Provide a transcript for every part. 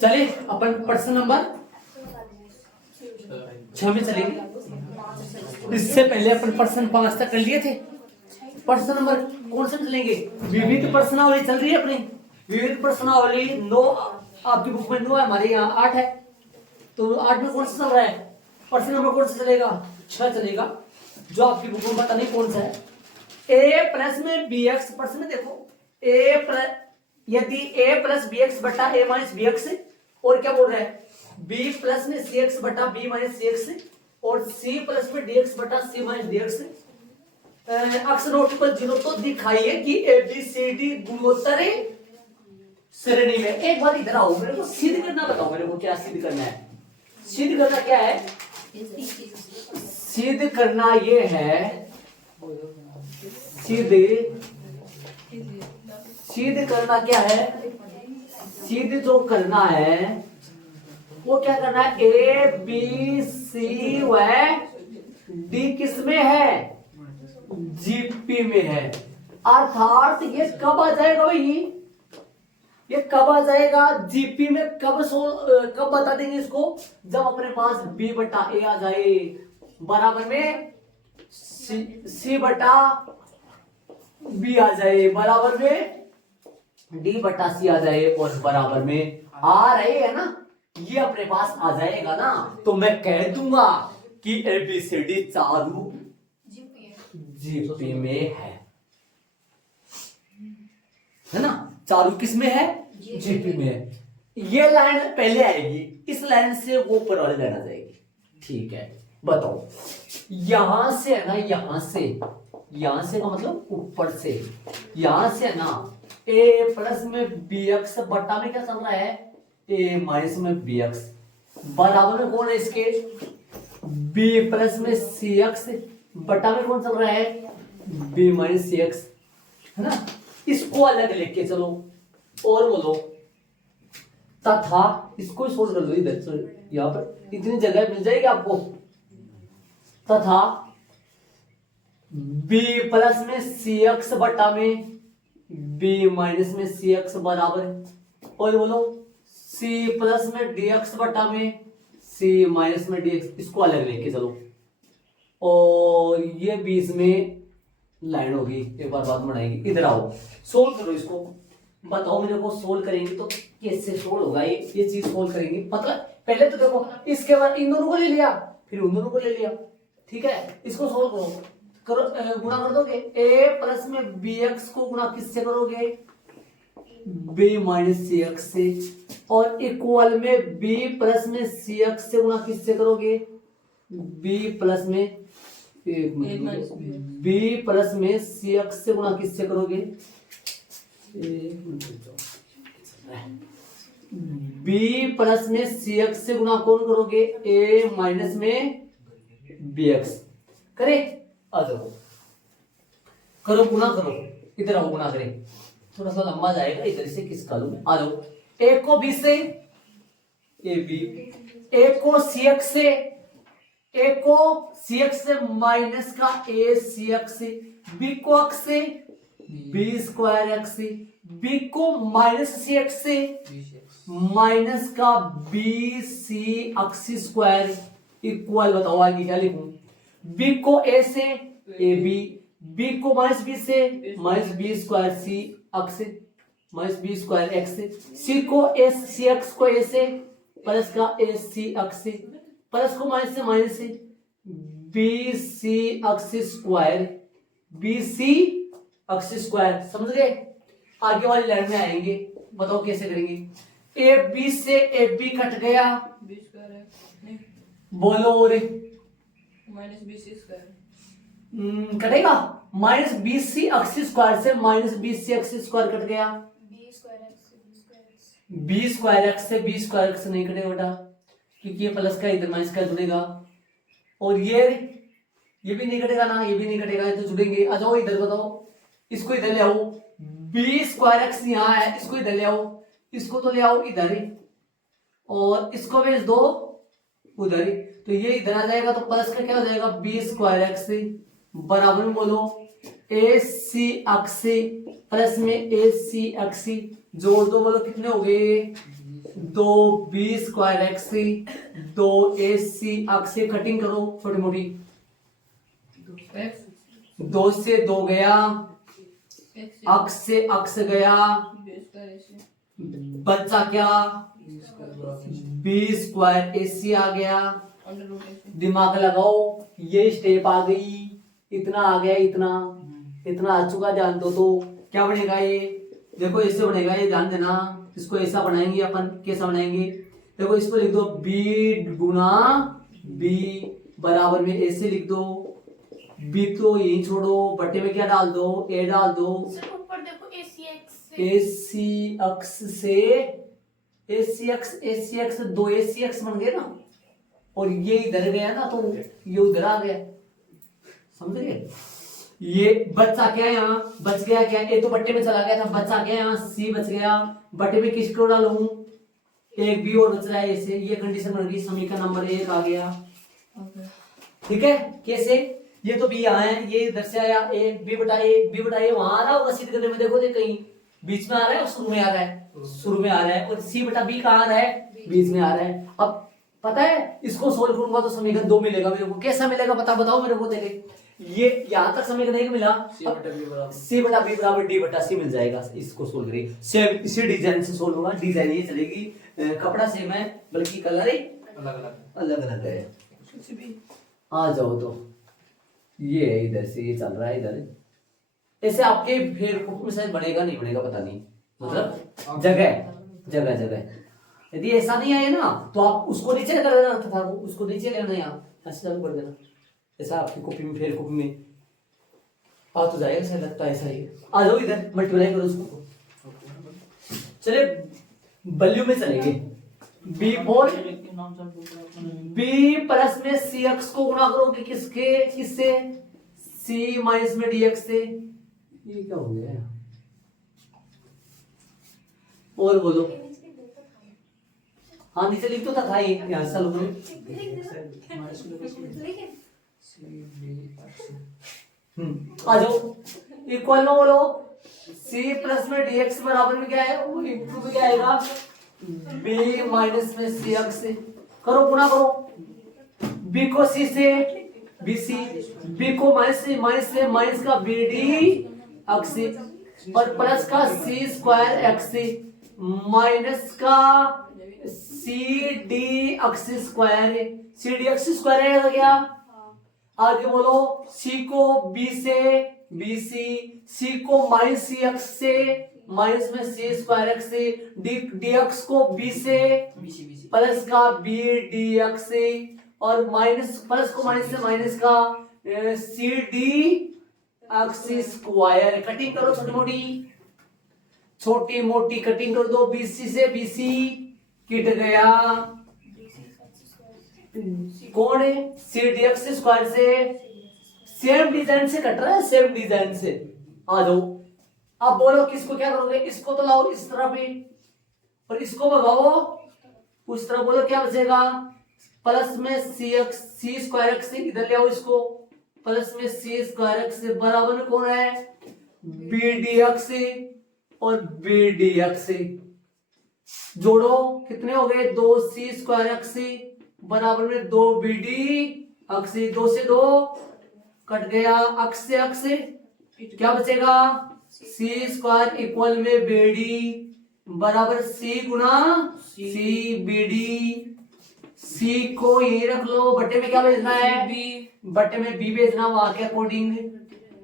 चलिए अपन प्रश्न नंबर 6 में चलेंगे। इससे पहले अपन प्रश्न 5 तक कर लिए थे। प्रश्न नंबर कौन सा चलेंगे? विविध प्रश्नावली चल रही है अपनी। विविध प्रश्नावली 9 आपकी बुक में 9 है, हमारे यहाँ 8 है। तो 8 में कौन सा चल रहा है? प्रश्न नंबर कौन सा चलेगा? 6 चलेगा, जो आपकी बुक में पता नहीं कौन सा है। ए प्लस में बी एक्स, प्रश्न में देखो यदि ए प्लस बी एक्स बटा ए माइनस बी एक्स, और क्या बोल रहा है? बी प्लस में सी एक्स बटा बी माइनस सी एक्स, और सी प्लस में डी एक्स बटा C minus D X, X not equal 0, तो दिखाइए कि ए बी सी डी गुणोत्तर श्रेणी में। एक बार इधर आओ, मेरे को सिद्ध करना बताओ, मेरे को क्या सिद्ध करना है? सिद्ध करना क्या है? सिद्ध करना ये है, सिद्ध करना क्या है? सिद्ध जो करना है वो क्या करना है? ए बी सी व डी किस में है? जीपी में है। अर्थात ये कब आ जाएगा भाई? ये कब आ जाएगा जीपी में? कब बता देंगे इसको? जब अपने पास बी बटा ए आ जाए, बराबर में सी बटा बी आ जाए, बराबर में डी बटा सी आ जाए, और बराबर में आ रहे है ना, ये अपने पास आ जाएगा ना, तो मैं कह दूंगा कि एबीसीडी चालू जीपी में है ना? चालू किस में है? जीपी में है। ये लाइन पहले आएगी, इस लाइन से वो ऊपर वाली लाइन आ जाएगी। ठीक है, बताओ। यहां से है ना, यहां से का मतलब ऊपर से, यहां से है ना, ए प्लस में बी एक्स बटा में क्या चल रहा है? ए माइनस में बी एक्स, बराबर में कौन है इसके? बी प्लस में सी एक्स बटा में कौन चल रहा है? बी माइनस सी एक्स, है ना? इसको अलग लेके चलो और बोलो तथा, इसको सोल्व कर दो इधर, यहां पर इतनी जगह मिल जाएगी आपको। तथा b प्लस में सी एक्स बटा में b माइनस में सी एक्स बराबर, और बोलो c प्लस में डी एक्स बटा में c माइनस में डी एक्स, इसको अलग लेके चलो, और ये बीच में लाइन होगी। एक बार बात बनाएंगे, इधर आओ, सोल्व करो इसको, बताओ मेरे को। सोल्व करेंगे तो कैसे सोल्व होगा ये चीज सोल्व करेंगे। मतलब पहले तो देखो, इसके बाद इन दोनों को ले लिया, फिर उन दोनों को ले लिया। ठीक है, इसको सोल्व करो, गुणा कर दोगे। ए प्लस में बी एक्स को गुणा किससे करोगे? बी माइनस सी एक्स से, और इक्वल में बी प्लस में सी एक्स से गुणा किससे करोगे? बी प्लस में सी एक्स से गुणा किससे करोगे? बी प्लस में सी एक्स से गुणा कौन करोगे? ए माइनस में बी एक्स। करे, आ जाओ, करो गुना करो, इधर आओ, गुना करें, थोड़ा सा लंबा जाएगा, इधर से किसका लूं? आ जाओ। ए को बी से ए बी, ए को सी एक्स से, ए को सी एक्स से माइनस का ए सी एक्स से, बी को एक्स से बी स्क्वायर एक्स से, बी को माइनस सी एक्स से माइनस का B C X square, equal, बताओ आगे क्या लिखूं? बी को ए से ए बी, बी को माइनस बी से minus B square C X minus B square X, C को ए सी एक्स को ए से प्लस का ए सी एक्स, प्लस को माइनस से माइनस से B C X square, B C X square. समझ गए? आगे वाली लाइन में आएंगे, बताओ कैसे करेंगे। ए बी से ए बी कट गया, बोलो, और माइनस बी सी स्क्वायर कटेगा। Minus B C X square से minus B C X square कट गया, बी स्क्वायर एक्स से B square X, B square X से बी स्क्वायर एक्स नहीं कटेगा बेटा, क्योंकि ये प्लस का इधर माइनस का जुड़ेगा, और ये भी नहीं कटेगा ना, ये भी नहीं कटेगा, ये तो जुड़ेंगे। आ जाओ इधर, बताओ, इसको इधर ले आओ, बी स्क्वायर एक्स यहाँ है, इसको इधर ले आओ, इसको तो ले आओ इधर ही, और इसको भेज दो उधर ही, तो ये इधर आ जाएगा, तो प्लस का क्या हो जाएगा? बी स्क्वायर एक्स बराबर में बोलो ए सी एक्स प्लस में ए सी एक्स, जोड़ दो, बोलो कितने हो गए? दो बी स्क्वायर एक्स, दो ए सी अक्स से कटिंग करो छोटी मोटी। एक्स 2 से 2 गया, एक्स अक्स से अक्स गया, बी स्क्वायर एक्स बचा क्या, बी स्क्वायर ए सी आ गया। अंडर रूट एक्स दिमाग लगाओ, ये स्टेप आ गई, इतना आ गया, इतना इतना आ चुका, ध्यान दो। तो क्या बनेगा ये, देखो ऐसे बनेगा ये, ध्यान देना। इसको ऐसा बनाएंगे अपन, कैसा बनाएंगे, देखो इसको लिख दो बी गुना बी बराबर में ऐसे लिख दो, बी तो यही छोड़ो, बटे में क्या डाल दो, ए डाल दो। सर ऊपर देखो ACX एसी अक्स से एसी एक्स दो एसी एक्स बन गए ना, और ये इधर गया ना तो ये उधर आ गया, समझ गए। ये बचा क्या, यहाँ बच गया क्या, ए तो बट्टे में चला गया था, बचा क्या यहाँ सी बच गया, बट्टे में किसको डालूं, एक बी और बच रहा है ऐसे, ये कंडीशन बन गई, समीकरण नंबर 1 आ गया। ठीक है, कैसे, ये तो बी यहाँ है, ये इधर से आया, ए बी बटा ए वहां आ रहा होगा सिद्ध करने में, देखो कहीं बीच में आ रहा है और शुरू में आ रहा है, शुरू में आ रहा है, और सी बटा बी कहाँ आ रहा है, बीच में आ रहा है। अब पता है इसको सोल्व करूंगा तो समीकरण 2 मिलेगा मेरे को, कैसा मिलेगा बताओ मेरे को। देखे ये यहाँ तक समीकरण 1 मिला, सी बटा बी बराबर डी बटा सी मिल जाएगा, इसको सोल्व करिए। सेम इसी डिजाइन से सोल्व होगा, डिजाइन ये चलेगी, कपड़ा सेम है बल्कि कलर ही अलग अलग है। आ जाओ तो ये है, इधर से ये चल रहा है इधर, ऐसे आपके फेर में शायद बढ़ेगा नहीं बढ़ेगा पता नहीं, मतलब जगह जगह यदि ऐसा नहीं आए ना तो आप उसको नीचे कर देना था, उसको नीचे लेना, यहाँ ऐसे चालू कर देना, ऐसा आपकी कॉपी में फेर कॉपी में आ तो जाएगा, शायद लगता है ऐसा ही। आ जाओ इधर मल्टीप्लाई करो उसको, चले वैल्यू में चलेंगे, बी और बी प्लस में सी एक्स को गुणा करोगे किससे, सी माइनस में डी एक्स से। ये क्या हो गया, और बोलो। हाँ नीचे लिख तो था ये, यहाँ से चालू करो। आ जाओ, इक्वल में बोलो, सी प्लस में डी एक्स बराबर में क्या है, वो इंटू में क्या आएगा, बी माइनस में सी एक्स से। करो गुणा करो, बी को सी से बी सी, बी को माइनस से माइनस का बी डी एक्स से, और प्लस का सी स्क्वायर एक्स से, माइनस का C D X square, C D X square है क्या। आगे बोलो, सी को बी से बी सी को माइनस सी एक्स से, माइनस में सी स्क्वायर एक्स से, डी एक्स को बी से प्लस का बी डी एक्स से, और माइनस प्लस को माइनस से माइनस का C D X square. Cutting करो छोटी मोटी कटिंग कर दो, बीसी से बीसी किट गया, कौन है, सी डी एक्स स्क्वायर से, सेम डिजाइन से कट रहा है, सेम डिजाइन से। आ जाओ, अब बोलो किसको क्या करोगे, इसको तो लाओ इस तरफ ही और इसको भगाओ उस तरफ, बोलो क्या बचेगा, प्लस में सी स्क्वायर एक्स इधर ले आओ इसको, प्लस में सी स्क्वायर एक्स बराबर में कौन है, बी डी एक्स और बी डी एक्स। जोड़ो, कितने हो गए, 2c स्क्वायर एक्स बराबर में 2bd एक्स, 2 से 2 कट गया, अक्स से अक्स क्या बचेगा, c स्क्वायर इक्वल में bd बराबर c गुना c bd। c को यही रख लो, बट्टे में क्या भेजना है, बट्टे में b भेजना, वहां के अकॉर्डिंग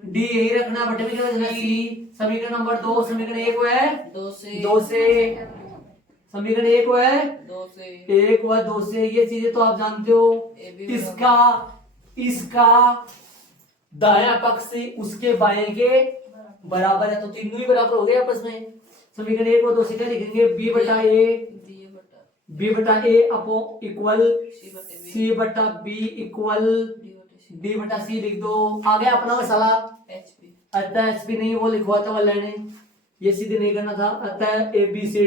d यही रखना, बट्टे में क्या भेजना c। समीकरण नंबर 2, समीकरण 1 है 2 से, समीकरण 1 है 1 व 2 से, ये चीजें तो आप जानते हो। इसका दायां पक्ष उसके बाएं के बराबर है, तो तीनों ही बराबर हो गए आपस में। समीकरण 1 व 2 से क्या लिखेंगे, बी बटा ए अपो इक्वल सी बटा बी इक्वल डी बटा सी लिख दो। आ गया अपना मसाला, अतः एचपी नहीं वो लिखवा था वाला ने, ये सीधे नहीं करना था। अतः ए बी सी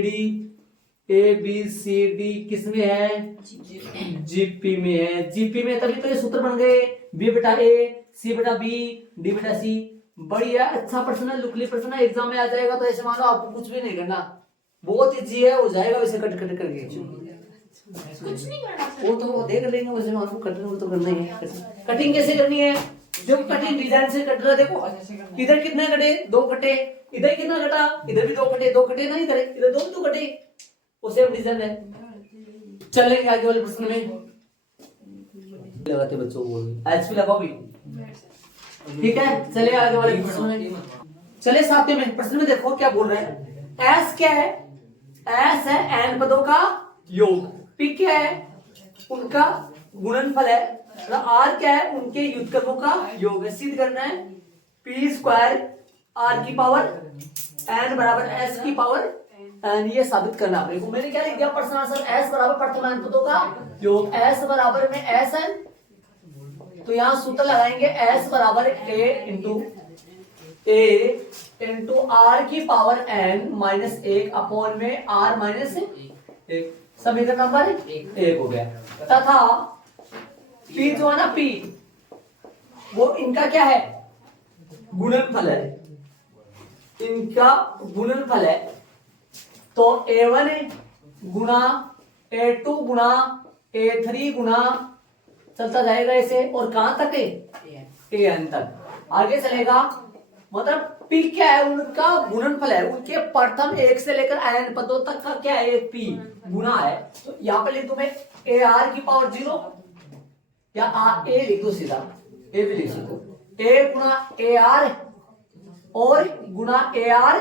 डी किस में है, जीपी में है। जीपी में तभी तो ये सूत्र बन गए, बी बटा ए सी बटा बी डी बटा सी। बढ़िया, अच्छा प्रश्न है, लुकली प्रश्न है, एग्जाम में आ जाएगा। तो ऐसे मानो आपको कुछ भी नहीं करना, बहुत इजी है, हो जाएगा वैसे कट कट करके। कुछ नहीं करना सर। वो तो वो देख लेंगे, वैसे हमको कटिंग तो करना ही है। कटिंग कैसे करनी है? जब कटिंग डिजाइन से कट रहा, देखो इधर कितने कटे, 2 कटे, इधर कितना कटा, इधर भी 2 कटे, 2 कटे ना, इधर 2 तो कटे, वो सेम डिजाइन है। चलेंगे आगे वाले प्रश्न में, लगाते बच्चों को एचपी लगाओ भी, ठीक है। चले आगे वाले प्रश्न में, चले 7वें प्रश्न में देखो क्या बोल रहे हैं। एस क्या है? एस है एन पदों का योग। पी क्या है? उनका गुणनफल है। आर क्या है? उनके व्युत्क्रमों का योग है। सिद्ध करना है पी स्क्वायर आर की पावर एन बराबर एस की पावर एन, ये साबित करना अपने को। मैंने क्या लिख दिया प्रश्न आंसर, एस बराबर प्रथम एन पदों का योग, एस बराबर में एस एन, तो यहां सूत्र लगाएंगे एस बराबर ए इंटू आर की पावर एन माइनस 1 अपॉन में आर माइनस 1, समीकरण नंबर 1 हो गया। तथा पी जो है ना, पी वो इनका क्या है? गुणनफल है, इनका गुणनफल है। तो A1 गुना A2 गुना A3 गुना चलता जाएगा ऐसे, और कहां तक है? AN तक आगे चलेगा। मतलब P क्या है? उनका गुणनफल है, उनके प्रथम 1 से लेकर n पदों तक का क्या है? P गुना है। तो यहाँ पे लिख दो मैं AR की पावर 0, या A लिख दो सीधा, A भी लिख सकते हो, A गुना AR और गुना AR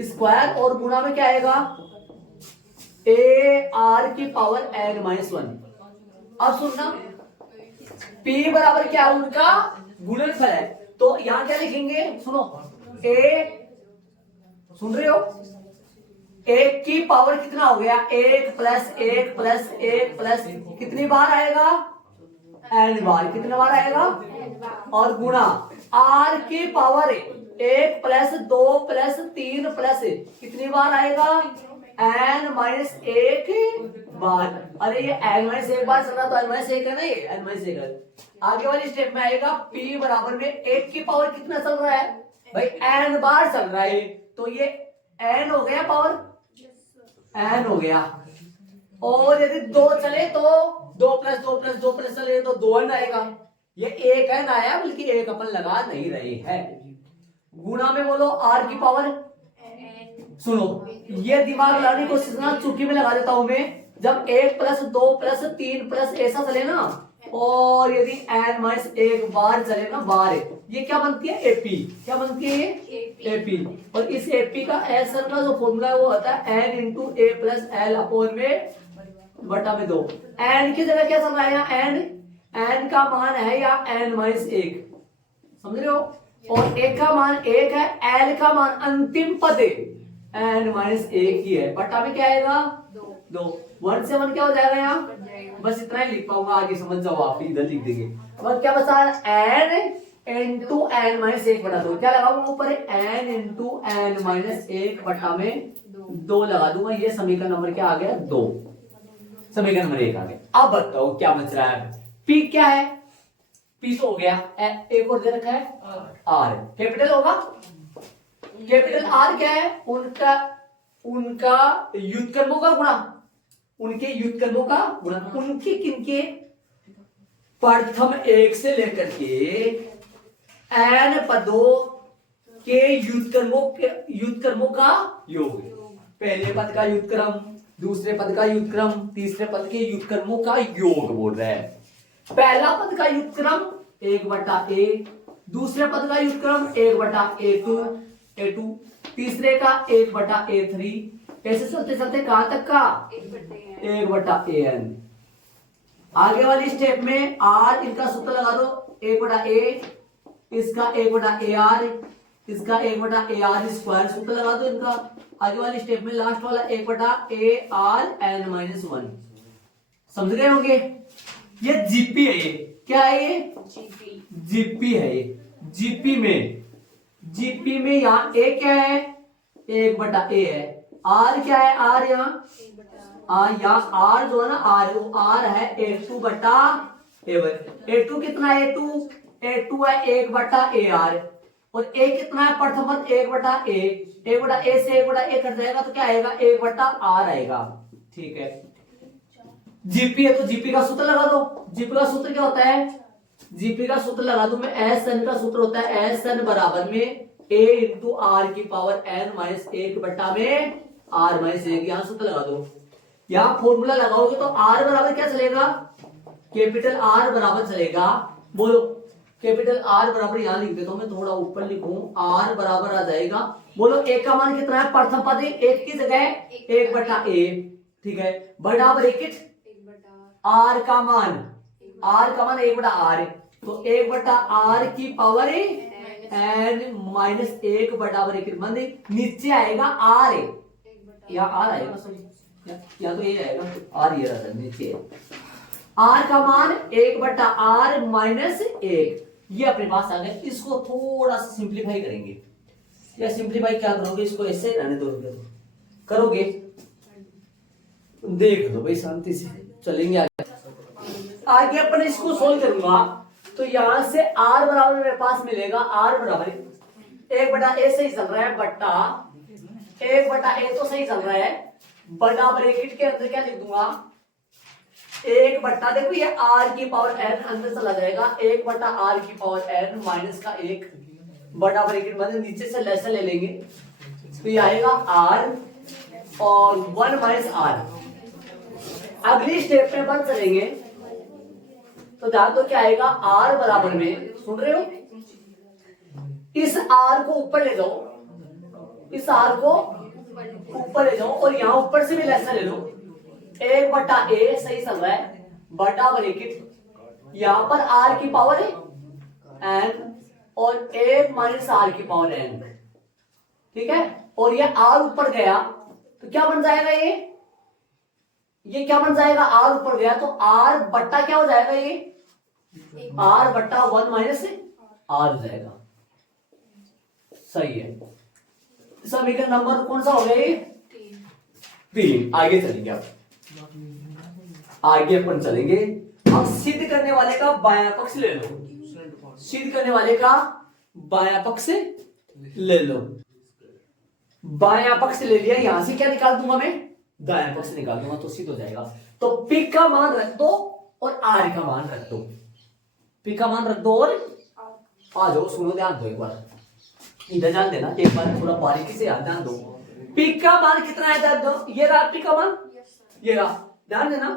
स्क्वायर, और गुना में क्या आएगा? AR की पावर n माइनस 1। अब सुनना, P बराबर क्या है? उनका गुणनफल है। तो यहां क्या लिखेंगे? सुनो, A, सुन रहे हो? 1 की पावर कितना हो गया? 1 प्लस 1 प्लस 1 प्लस कितनी बार आएगा? n बार। कितने बार आएगा? और गुणा r की पावर 1 प्लस 2 प्लस 3 प्लस कितनी बार आएगा? n माइनस 1 बार। अरे ये n माइनस 1 बार चल रहा, तो n माइनस 1 है ना, ये n माइनस 1 है। आगे वाली स्टेप में आएगा p बराबर में 1 की पावर कितना चल रहा है भाई? n बार चल रहा है, तो ये n हो गया पावर, n हो गया। और यदि 2 चले तो 2 प्लस 2 प्लस 2 प्लस चले तो 2n आएगा। ये 1n आया, बल्कि 1 अपन लगा नहीं रहे हैं। गुणा में बोलो r की पावर, सुनो ये दिमाग लगाने की कोशिश करना, चुटकी में लगा देता हूं मैं। जब 1 प्लस 2 प्लस 3 प्लस ऐसा चले ना, और यदि n माइनस 1 बार चले ना, बार, ये क्या बनती है? एपी। क्या बनती है ये? एपी। और इस एपी का एस का जो फॉर्मूला है वो होता है n इंटू ए प्लस एल अपॉन में बटा में 2। n की जगह क्या चल रहा है यहाँ? n का मान है या n माइनस 1, समझ रहे हो? और एक का मान 1 है, l का मान अंतिम पद n माइनस 1 ही है, बटा में क्या आएगा? 2। 1 से 1 क्या हो जाएगा यहाँ? बस इतना ही लिख पाऊंगा, आगे समझ जाओ आप, इधर लिख देंगे। अब क्या बचा? n इंटू n माइनस 1 बटा 2। क्या लगाऊंगा ऊपर? n इंटू n माइनस 1 बटा में 2 लगा दूंगा। ये समीकरण नंबर क्या आ गया? 2। समीकरण नंबर 1 आ गया। अब बताओ क्या बच रहा है? p क्या है? p तो हो गया, एक और दे रखा है r, कैपिटल होगा। कैपिटल R क्या है? उनका व्युत्क्रमों का गुणा, उनके व्युत्क्रमों का गुणा, उनके किनके? प्रथम 1 से लेकर के n पदों के व्युत्क्रमों का योग। पहले पद का व्युत्क्रम, दूसरे पद का व्युत्क्रम, तीसरे पद के व्युत्क्रमों का योग बोल रहा है। पहला पद का व्युत्क्रम 1/a, दूसरे पद का व्युत्क्रम 1/a2, तीसरे का 1/a3, ऐसे चलते चलते कहां तक का? 1/an। आगे वाली स्टेप में r, इनका सूत्र लगा दो 1/a, इसका 1/ar, इसका 1/ar स्क्वायर, सूत्र लगा दो इनका। आगे वाली स्टेप में लास्ट वाला 1/ar n-1, समझ गए होंगे? ये जीपी है, ये क्या है? ये जीपी है। ये जीपी में यहाँ a क्या है? 1/a है। r क्या है? r यहाँ r जो है ना, r वो r है a2/a1। a2 कितना है? a2 है 1/ar, और ए कितना है प्रथम पद 1/a, 1/a से 1/a कट जाएगा तो क्या आएगा 1/r आएगा। ठीक है, जीपी है तो जीपी का सूत्र लगा दो। जीपी का सूत्र क्या होता है, जीपी का सूत्र लगा दूं मैं, एस एन का सूत्र होता है एस एन बराबर में a इंटू आर की पावर n माइनस 1 बट्टा में r माइनस 1। यहां सूत्र लगा दो, यहां फॉर्मूला लगाओगे तो r बराबर क्या चलेगा, कैपिटल R बराबर चलेगा, बोलो कैपिटल R बराबर, यहां लिख देता हूं मैं, थोड़ा ऊपर लिखूं, R बराबर आ जाएगा, बोलो एक का मान कितना है, प्रथम पद एक की जगह 1/a, ठीक है, बराबर R का मान, R का मान 1/r, तो 1/r की पावर n माइनस 1 बराबर 1, मतलब नीचे आएगा R, या R आएगा, सॉरी या तो ये आएगा R, ये रहा नीचे R का मान 1/r माइनस 1, ये अपने पास आ गया। इसको थोड़ा सा सिंप्लीफाई करेंगे, या सिंप्लीफाई क्या करोगे, इसको ऐसे रहने दोगे, करोगे देख लो भाई, शांति से चलेंगे आगे अपन इसको सोल्व करूंगा, तो यहां से r बराबर मेरे पास मिलेगा, r बराबर 1/a सही चल रहा है, बट्टा 1/a तो सही चल रहा है, बड़ा ब्रैकेट के अंदर क्या लिख दूंगा, 1 देखो ये r की पावर n अंदर चला जाएगा, 1/r की पावर n माइनस का 1, बड़ा ब्रैकेट मतलब नीचे से लेस ले लेंगे, तो ये आएगा r और 1 माइनस r। अगली स्टेप में अपन चलेंगे, तो ध्यान दो क्या आएगा, r बराबर में, सुन रहे हो, इस r को ऊपर ले जाओ, इस r को ऊपर ले जाओ, और यहां ऊपर से भी लेस ले लो, 1/a सही चल रहा है, बटा ब्रैकेट, यहां पर r की पावर है n और 1 माइनस r की पावर n, ठीक है, और ये r ऊपर गया तो क्या बन जाएगा, ये क्या बन जाएगा, r ऊपर गया तो r बट्टा क्या हो जाएगा, ये r बट्टा 1 माइनस r हो जाएगा, सही है। समीकरण नंबर कौन सा हो गया, ये 3। आगे चलेंगे, अब आगे अपन चलेंगे, अब सिद्ध करने वाले का बायां पक्ष ले लो, सिद्ध करने वाले का बायां पक्ष ले लो, बायां पक्ष ले लिया, यहां से क्या निकाल दूंगा मैं, दायां पक्ष निकाल दूंगा, तो सिद्ध हो जाएगा। तो पी का मान रख दो और आर का मान रख दो, पी का मान रख दो और आ जाओ, सुनो ध्यान दो, एक बार इधर ध्यान देना, एक बार थोड़ा बारीकी से ध्यान दो, पी का मान कितना है, ध्यान दो, ये रहा पी का मान, ये रहा, ध्यान देना,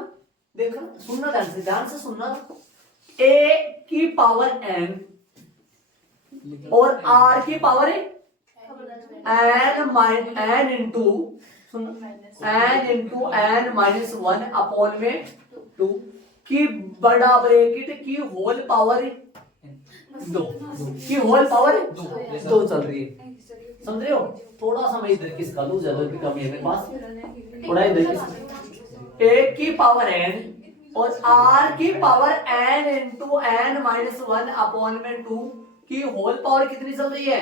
देखो सुनना, ध्यान से सुनना, a की पावर n और r की power n into n minus 1 upon में 2 की बड़ा ब्रैकेट की होल पावर 2 की होल पावर 2 चल रही है, समझ रहे हो। थोड़ा सा मैं इधर किसका लूं, जगह की कमी है मेरे पास, थोड़ा इधर किसका, a की पावर n और r की power n into n minus 1 upon में 2 की होल पावर कितनी चल रही है,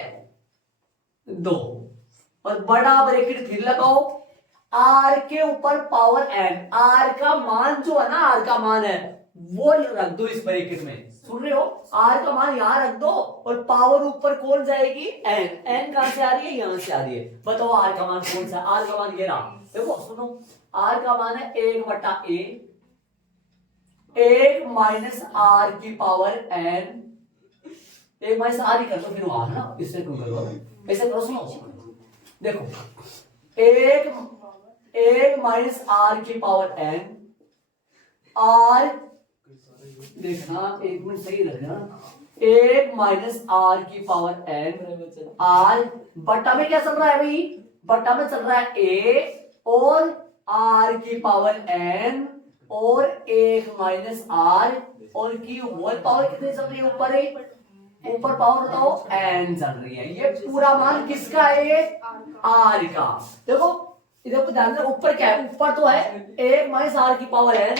2, और बड़ा ब्रैकेट फिर लगाओ, r के ऊपर पावर n, r का मान जो है ना, r का मान है वो रख दो इस ब्रैकेट में, सुन रहे हो, r का मान यहां रख दो, और पावर ऊपर कौन जाएगी, n कहां से आ रही है, यहां से आ रही है, बताओ r का मान कौन सा, r का मान ये रहा, देखो सुनो, r का मान है 1/a, 1 माइनस r की पावर n, 1 माइनस r ही कर दो, फिर वहां ना, इससे क्यों करो, ऐसे करो, सुनो देखो, 1 माइनस r की पावर n, r देखना, एक मिनट सही रखना, 1 माइनस r की पावर n, r बट्टा में क्या चल रहा है भाई, बट्टा में चल रहा है a और r की पावर n और 1 माइनस r, और की होल पावर कितनी चल रही है, ऊपर है, ऊपर पावर बताओ n चल रही है, ये पूरा मान किसका है, ये r का, देखो इधर ध्यान देना, ऊपर क्या है, ऊपर तो है 1 माइनस r की पावर n,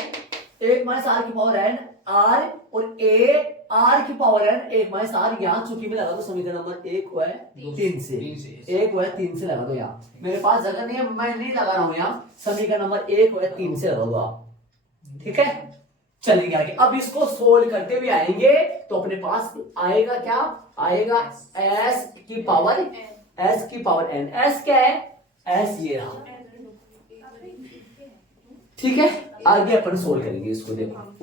1 माइनस r की पावर n, r और a r की पावर n, 1 माइनस r, यहाँ चुकी में लगा दो, समीकरण नंबर 1 को है 3 से, 1 को है 3 से लगा दो, यहाँ मेरे पास जगह नहीं है, मैं नहीं लगा रहा हूँ, यहाँ समीकरण नंबर 1 को है 3 से लगा दो आप, ठीक है, चलेंगे आगे। अब इसको सोल्व करते हुए आएंगे तो अपने पास आएगा क्या, आएगा s की पावर n। s क्या है, s ये रहा, ठीक है। आगे अपन सोल्व करेंगे इसको, देखो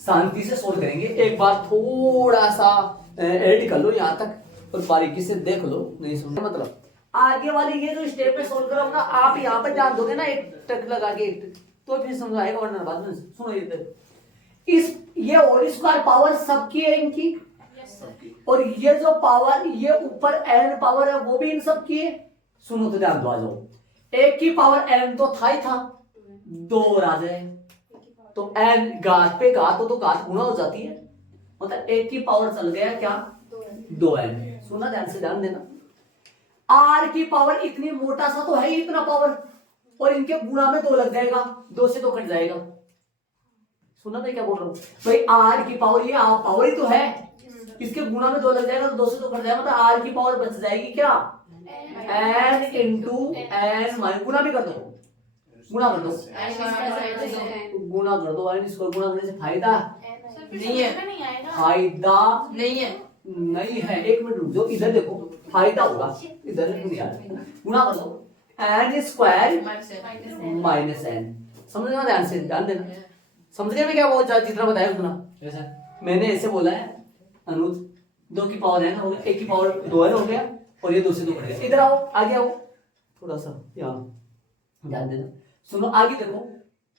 शांति से सोल्व करेंगे। एक बार थोड़ा सा ऐड कर लो यहाँ तक और बारीकी से देख लो, नहीं समझ मतलब आगे वाली ये जो स्टेप पे सोल्व करूंगा आप यहाँ पर ध्यान दोगे ना, एक टक लगा के एक तो फिर समझ आएगा, वरना बाद में सुनो इस ये होल स्क्वायर पावर सबकी है इनकी, और ये जो पावर ये ऊपर n पावर है वो भी इन सब की है। सुनो तो ध्यान दो, आ जाओ, एक की पावर n तो था ही था, दो और आ जाए तो n घात पे घात तो घात गुणा हो जाती है, मतलब एक की पावर चल गया क्या, 2n। सुना ध्यान से, ध्यान देना, r की पावर इतनी मोटा सा तो है ही इतना पावर, और इनके गुणा में 2 लग जाएगा, 2 से 2 कट जाएगा। सुना मैं क्या बोल रहा हूं भाई, r की पावर ये पावर ही तो है, इसके गुणा में 2 लग जाएगा तो 2 से 2 कट जाएगा, मतलब r की पावर बच जाएगी क्या, n इंटू n माइनस, गुणा भी कर दो, गुणा कर दो, गुणा कर दो, इसको गुणा करने से फायदा नहीं है, फायदा नहीं है, नहीं है। एक मिनट रुक जाओ, इधर देखो फायदा होगा, इधर नहीं आ रहा, गुणा कर दो, n स्क्वायर माइनस n। समझना ध्यान से, ध्यान देना, समझ गए मैं क्या बोल, जितना बताया उतना मैंने ऐसे बोला है अनुज, 2 की पावर n हो गया, 1 की पावर 2n हो गया, और ये 2 से 2 कट गया। इधर आओ, आगे आओ थोड़ा सा, यहाँ ध्यान देना, सुनो आगे देखो,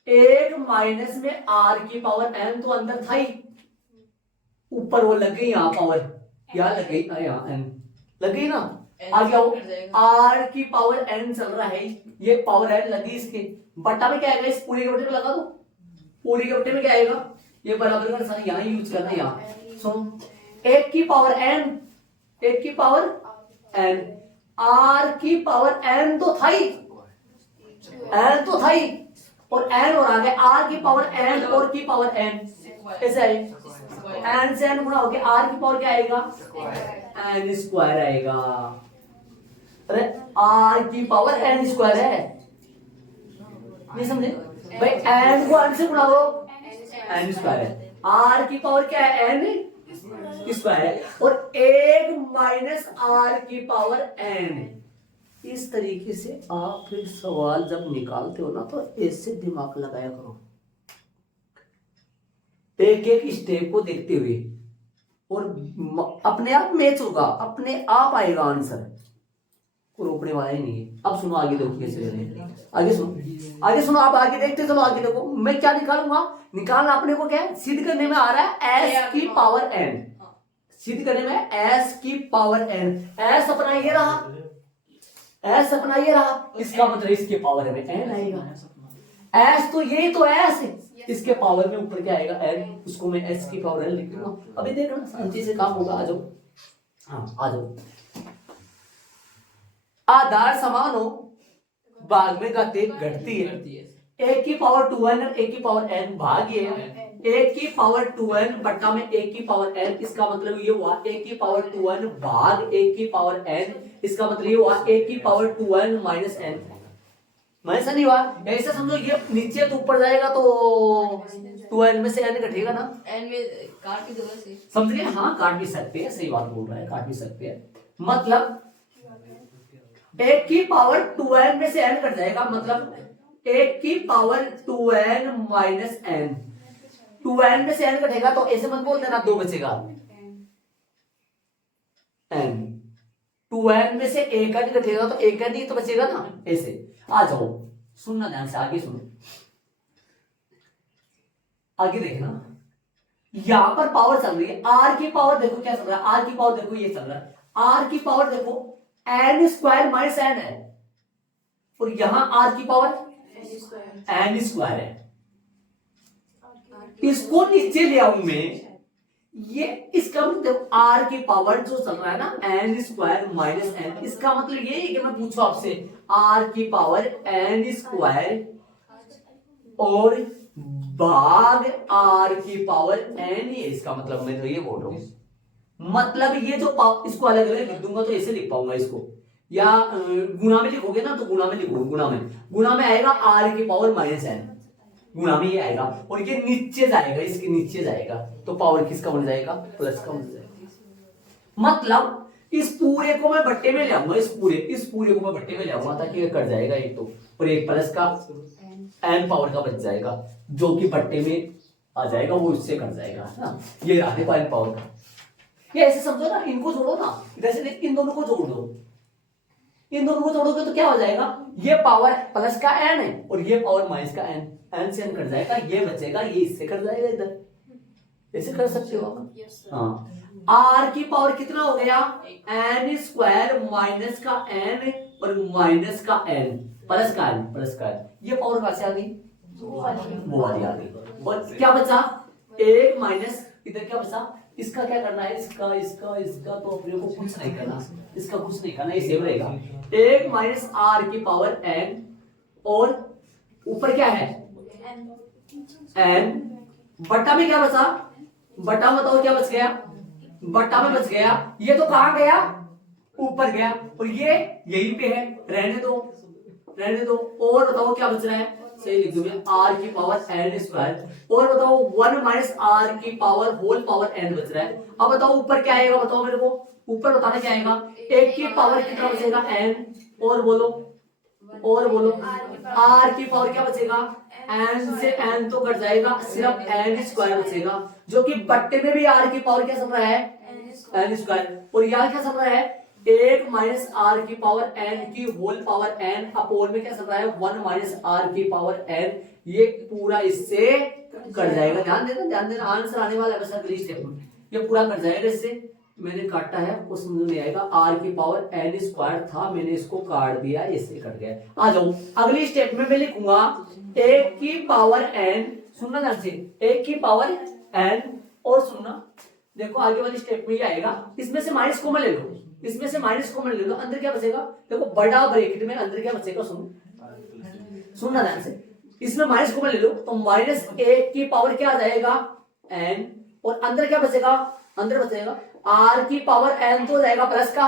1 माइनस में r की पावर n तो अंदर था ही, ऊपर वो लग गई यहाँ पावर, यहाँ लग गई, यहाँ n लग गई ना। आगे आओ, r की पावर n चल रहा है, ये पावर n लगी इसके, बट्टा में क्या आएगा, इस पूरी के बट्टे में लगा दो, पूरी के बट्टे में क्या आएगा, ये बराबर का साइन यहाँ यूज करना, यहाँ सुनो, 1 की पावर n, 1 की पावर n, r की पावर n तो था ही, n तो था ही, और n और आ गया, r की पावर n और की पावर n, ऐसे है, n से n गुणा हो गया, r की पावर क्या आएगा, n स्क्वायर आएगा। अरे r की पावर n स्क्वायर है, नहीं समझे भाई, n को n से गुणा करो, n स्क्वायर है, r की पावर क्या है, n स्क्वायर है, और 1 माइनस r की पावर n। इस तरीके से आप फिर सवाल जब निकालते हो ना तो ऐसे दिमाग लगाया करो, एक एक स्टेप को देखते हुए, और अपने आप मैच होगा, अपने आप आएगा आंसर, रोकने वाला ही नहीं है। अब सुनो आगे देखो कैसे करेंगे, आगे सुनो, आगे सुनो, आप आगे देखते चलो, आगे देखो मैं क्या निकालूंगा, निकालना अपने को क्या है, सिद्ध करने में आ रहा है s की पावर n, सिद्ध करने में s की पावर n, s अपना ये रहा, s अपना ये रहा, इसका मतलब इसके पावर में n आएगा, s तो यही तो s है, इसके पावर में ऊपर क्या आएगा n, उसको मैं s की पावर n लिख दूंगा। अभी देखना शांति से काम होगा, आ जाओ, हाँ आ जाओ। आधार समान हो भाग में गति घटती है, 1 की पावर 2n और 1 की पावर n भाग्य 1 की पावर 2n बट्टा में 1 की पावर n, इसका मतलब ये हुआ 1 की पावर 2n भाग 1 की पावर n, इसका मतलब ये हुआ 1 की पावर 2n माइनस n। ऐसा नहीं हुआ, ऐसा समझो, ये नीचे तो ऊपर जाएगा तो 2n में से n घटेगा ना, n में काट के दो से, समझ गए, हाँ काट भी सकते हैं, सही बात बोल रहा है, काट भी सकते हैं, मतलब 1 की पावर 2n में से n कट जाएगा, मतलब 1 की power 2n minus n, 2n में से n कटेगा तो ऐसे मत बोल देना 2 बचेगा, n 2n में से 1n कटेगा तो 1n ही तो बचेगा ना, ऐसे। आ जाओ, सुनना ध्यान से, आगे सुनो, आगे देखना, यहां पर पावर चल रही है, r की पावर देखो क्या चल रहा है, r की पावर देखो ये चल रहा है, r की पावर देखो n स्क्वायर माइनस n है, और यहां r की पावर n स्क्वायर है, इसको नीचे ले आऊं मैं, ये इसका मतलब r की पावर जो चल रहा है ना n स्क्वायर माइनस n, इसका मतलब ये है कि मैं पूछूं आपसे r की पावर n स्क्वायर और भाग r की पावर n, ये इसका मतलब मैं तो ये बोल रहा हूं, मतलब ये जो इसको अलग अलग लिख दूंगा तो ऐसे लिख पाऊंगा इसको, या गुणा में लिखोगे ना तो गुणा में लिखोगे, गुणा में आएगा r की पावर माइनस n, गुणा में ये आएगा और ये नीचे जाएगा, इसके नीचे जाएगा, तो पावर किसका बन जाएगा, प्लस का बन जाएगा। मतलब इस पूरे को मैं बट्टे में ले आऊंगा, इस पूरे को मैं बट्टे में ले आऊंगा ताकि ये कट जाएगा एक तो, और एक प्लस का एन पावर का बच जाएगा जो कि बट्टे में आ जाएगा, वो इससे कट जाएगा ना। ये रहा देखो एन पावर का। ये ऐसे समझो ना, इनको जोड़ो ना, जैसे इन दोनों को जोड़ दो, इन दोनों को जोड़ोगे तो क्या हो जाएगा, ये पावर प्लस का एन है और ये पावर माइनस का एन, एन से एन कट जाएगा, ये बचेगा, ये इससे कट जाएगा इधर, ऐसे कर सकते हो आप। हाँ, आर की पावर कितना हो गया, एन स्क्वायर माइनस का एन और माइनस का एन प्लस का एन, ये पावर कहां से आ गई, वो वाली आ गई। और क्या बचा, एक माइनस इधर क्या बचा, इसका क्या करना है, इसका तो अपने को कुछ नहीं करना, इसका कुछ नहीं करना, ये सेव रहेगा। एक माइनस आर की पावर एन और ऊपर क्या है एन, बट्टा में क्या बचा, बट्टा बताओ क्या बच गया, बट्टा में बच गया, ये तो कहां गया, ऊपर गया, और ये यहीं पे है, रहने दो। और बताओ क्या बच रहा है, सही लिख दूं मैं, आर की पावर एन स्क्वायर, और बताओ 1 माइनस आर की पावर होल पावर एन बच रहा है। अब बताओ ऊपर क्या आएगा, बताओ मेरे को, ऊपर बताना क्या आएगा, एक की पावर कितना बचेगा एन, और बोलो आर की पावर क्या बचेगा, एन से एन तो कट जाएगा, सिर्फ एन स्क्वायर बचेगा, जो कि बट्टे में भी आर की पावर क्या चल रहा है, एन स्क्वायर, और यहाँ क्या चल रहा है, एक माइनस आर की पावर एन की होल पावर एन अपोन में क्या चल रहा है, 1 माइनस आर की पावर एन, ये पूरा इससे कट जाएगा। ध्यान देना आंसर आने वाला है बस अगली स्टेप में, ये पूरा कट जाएगा इससे, मैंने काटा है वो समझ नहीं आएगा, आर की पावर एन स्क्वायर था, मैंने इसको काट दिया, इससे कट गया। आ जाओ अगली स्टेप में मैं लिखूंगा एक की पावर एन, सुनना ध्यान से, एक की पावर एन, और सुनना देखो आगे वाली स्टेप में ये आएगा, इसमें से माइनस कॉमन ले लो, अंदर क्या बचेगा, देखो बड़ा ब्रैकेट में अंदर क्या बचेगा, सुनना ध्यान से, इसमें माइनस कॉमन ले लो तो माइनस एक की पावर क्या आ जाएगा एन, और अंदर क्या बचेगा, अंदर बचेगा आर की पावर एन तो हो जाएगा प्लस का,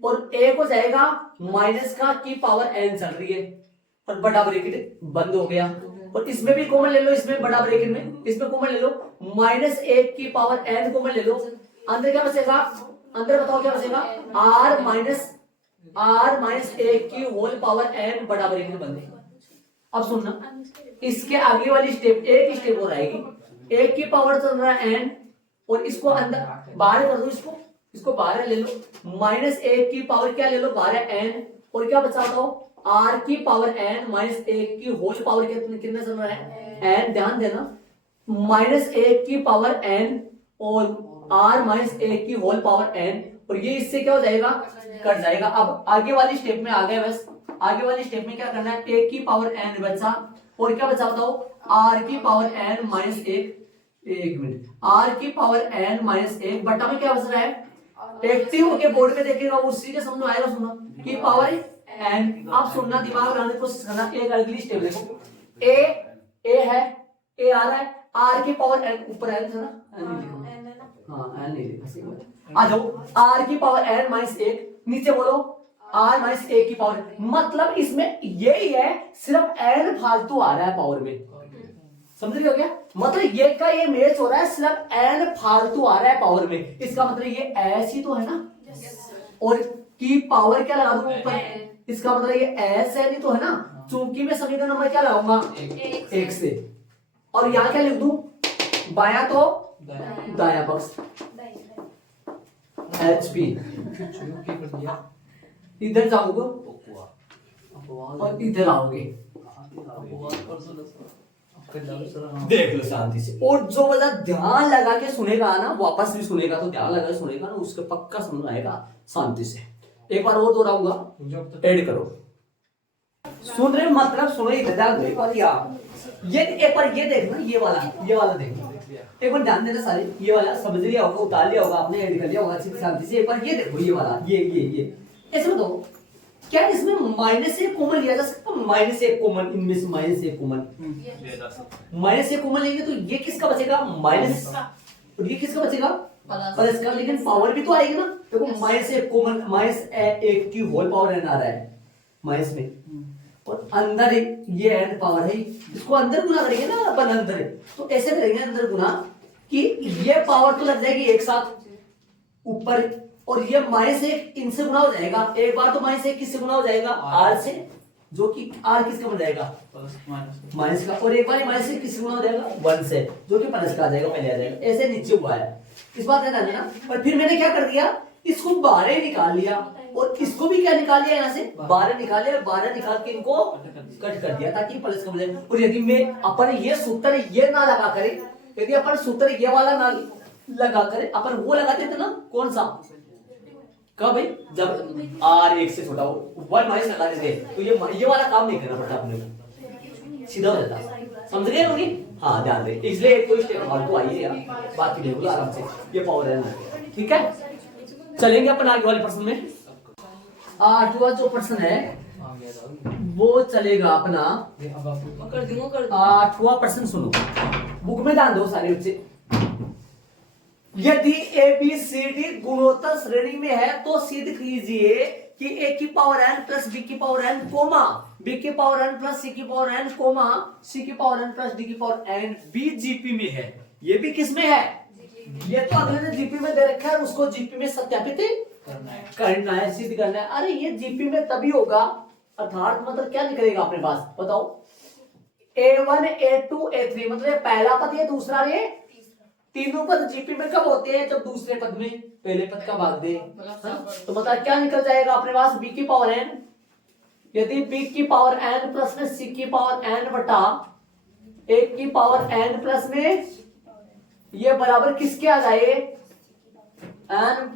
और एक हो जाएगा माइनस का की पावर एन चल रही है, और बड़ा ब्रैकेट बंद हो गया, और इसमें भी कॉमन ले लो, इसमें बड़ा ब्रैकेट में इसमें कॉमन ले लो, माइनस एक की पावर एन कॉमन ले लो, अंदर क्या बचेगा, अंदर बताओ क्या बचेगा, आर माइनस एक की होल पावर एन बड़ा ब्रैकेट बंद है। अब सुनना, इसके आगे वाली स्टेप एक स्टेप और आएगी, एक की पावर चल रहा है एन, और इसको अंदर बाहर कर दो, इसको बाहर ले लो, माइनस एक की पावर क्या ले लो, बाहर एन, और क्या बचा दो, आर की पावर एन माइनस एक की होल पावर कितना चल रहा है एन, ध्यान देना, माइनस एक की पावर एन और आर माइनस एक की होल पावर एन, और ये इससे क्या हो जाएगा, कट जाएगा। अब आगे वाली स्टेप में आ गए, बस आगे वाली स्टेप में क्या करना है, एक की पावर एन बचा, और क्या बचा बताओ, आर की पावर एन माइनस एक मिनट, आर की पावर एन माइनस एक, बटा में क्या बच रहा है, एक्टिव होके बोर्ड पे देखेगा उसी के समझ में आएगा, सुनो की पावर एन। आप सुनना, दिमाग लगाने की कोशिश करना, एक अगली स्टेप देखो, ए है, ए आ रहा है, आर की पावर एन ऊपर एन था ना, हाँ एन नहीं लिखा, आ जाओ आर की पावर एन माइनस एक, नीचे बोलो आर माइनस एक की पावर, मतलब इसमें यही है, सिर्फ एन फालतू आ रहा है पावर में, समझ रहे हो क्या, मतलब ये का ये मैच हो रहा है, सिर्फ एन फालतू आ रहा है पावर में, इसका मतलब ये एस ही तो है ना, और की पावर क्या लगा दूं ऊपर, इसका मतलब ये एस एन ही तो है ना, चूंकि मैं समीकरण नंबर क्या लगाऊंगा एक से, और यहाँ क्या लिख दूं, बाया तो दाया पक्ष HP, इधर जाओगे और इधर आओगे, देख लो शांति से, और जो बंदा ध्यान लगा के सुनेगा ना, वापस भी सुनेगा तो ध्यान लगा के सुनेगा ना, उसके पक्का समझ आएगा शांति से। एक बार और दोहराऊंगा, ऐड करो, सुन रहे मतलब सुनो, एक बार ये एक बार ये देखना, ये वाला देखना, एक बार ध्यान देना सारे, ये वाला समझ लिया होगा, उतार लिया होगा आपने, ऐड कर लिया होगा अच्छी शांति से, एक बार ये देखो, ये वाला ये ऐसे बताओ, क्या इसमें माइनस एक कॉमन लिया जा सकता, माइनस एक कॉमन, इनमें से माइनस एक कॉमन लेंगे तो ये किसका बचेगा, माइनस का, और ये किसका बचेगा, प्लस का, लेकिन पावर भी तो आएगी ना, देखो माइनस एक कॉमन, माइनस एक की होल पावर एन आ रहा है माइनस में, और अंदर ये n पावर है, इसको अंदर गुना करेंगे ना अपन अंदर, तो ऐसे करेंगे अंदर गुना कि ये पावर तो लग जाएगी एक साथ ऊपर, और ये -1 इनसे गुना हो जाएगा। एक बार तो -1 किससे गुना हो जाएगा, r से, जो कि r किसका बन जाएगा, माइनस का, और एक बार -1 किससे गुना हो जाएगा, 1 से, जो कि प्लस का आ जाएगा, पहले आ जाएगा। ऐसे नीचे हुआ है, इस बात है ना। और फिर मैंने क्या कर दिया, इसको 12 निकाल लिया, और इसको भी क्या निकाल लिया, यहाँ से 12 निकाल लिया, 12 निकाल के इनको कट कर दिया ताकि प्लस का बन। और यदि मैं अपन ये सूत्र ये ना लगा करे, यदि अपन सूत्र ये वाला ना लगा करे, अपन वो लगाते थे ना, कौन सा, कब भाई, जब r 1 से छोटा हो 1 माइनस लगाते थे, तो ये वाला काम नहीं करना पड़ता अपने को, सीधा हो जाता। समझ गए होंगे, हाँ ध्यान दे, इसलिए एक कोई स्टेप और तो आइए यार, बाकी देखो आराम से, ये पावर है ना, ठीक है। चलेंगे अपन आगे वाले प्रश्न में। 8वां जो प्रश्न है वो चलेगा अपना, कर दूंगा, कर 8वां प्रश्न सुनो, बुक में ध्यान दो सारे बच्चे। यदि ए बी सी डी गुणोत्तर श्रेणी में है तो सिद्ध कीजिए कि ए की पावर n प्लस बी की पावर n कोमा बी की पावर n प्लस सी की पावर n कोमा सी की पावर n प्लस डी की पावर n बी जीपी में है। ये भी किस में है, ये तो अगले ने जीपी में दे रखा है, उसको जीपी में सत्यापित करना है, सिद्ध करना है। अरे ये जीपी में तभी होगा, अर्थात मतलब क्या निकलेगा अपने पास, बताओ, A1 A2 A3, मतलब पहला पद ये दूसरा ये तीनों पद जीपी में कब होते हैं, जब दूसरे पद में पहले पद का भाग दे, तो मतलब क्या निकल जाएगा अपने पास, बी की पावर n, यदि बी की पावर n प्लस में सी की पावर n बटा एक की पावर n प्लस में ये बराबर किसके आ जाए, n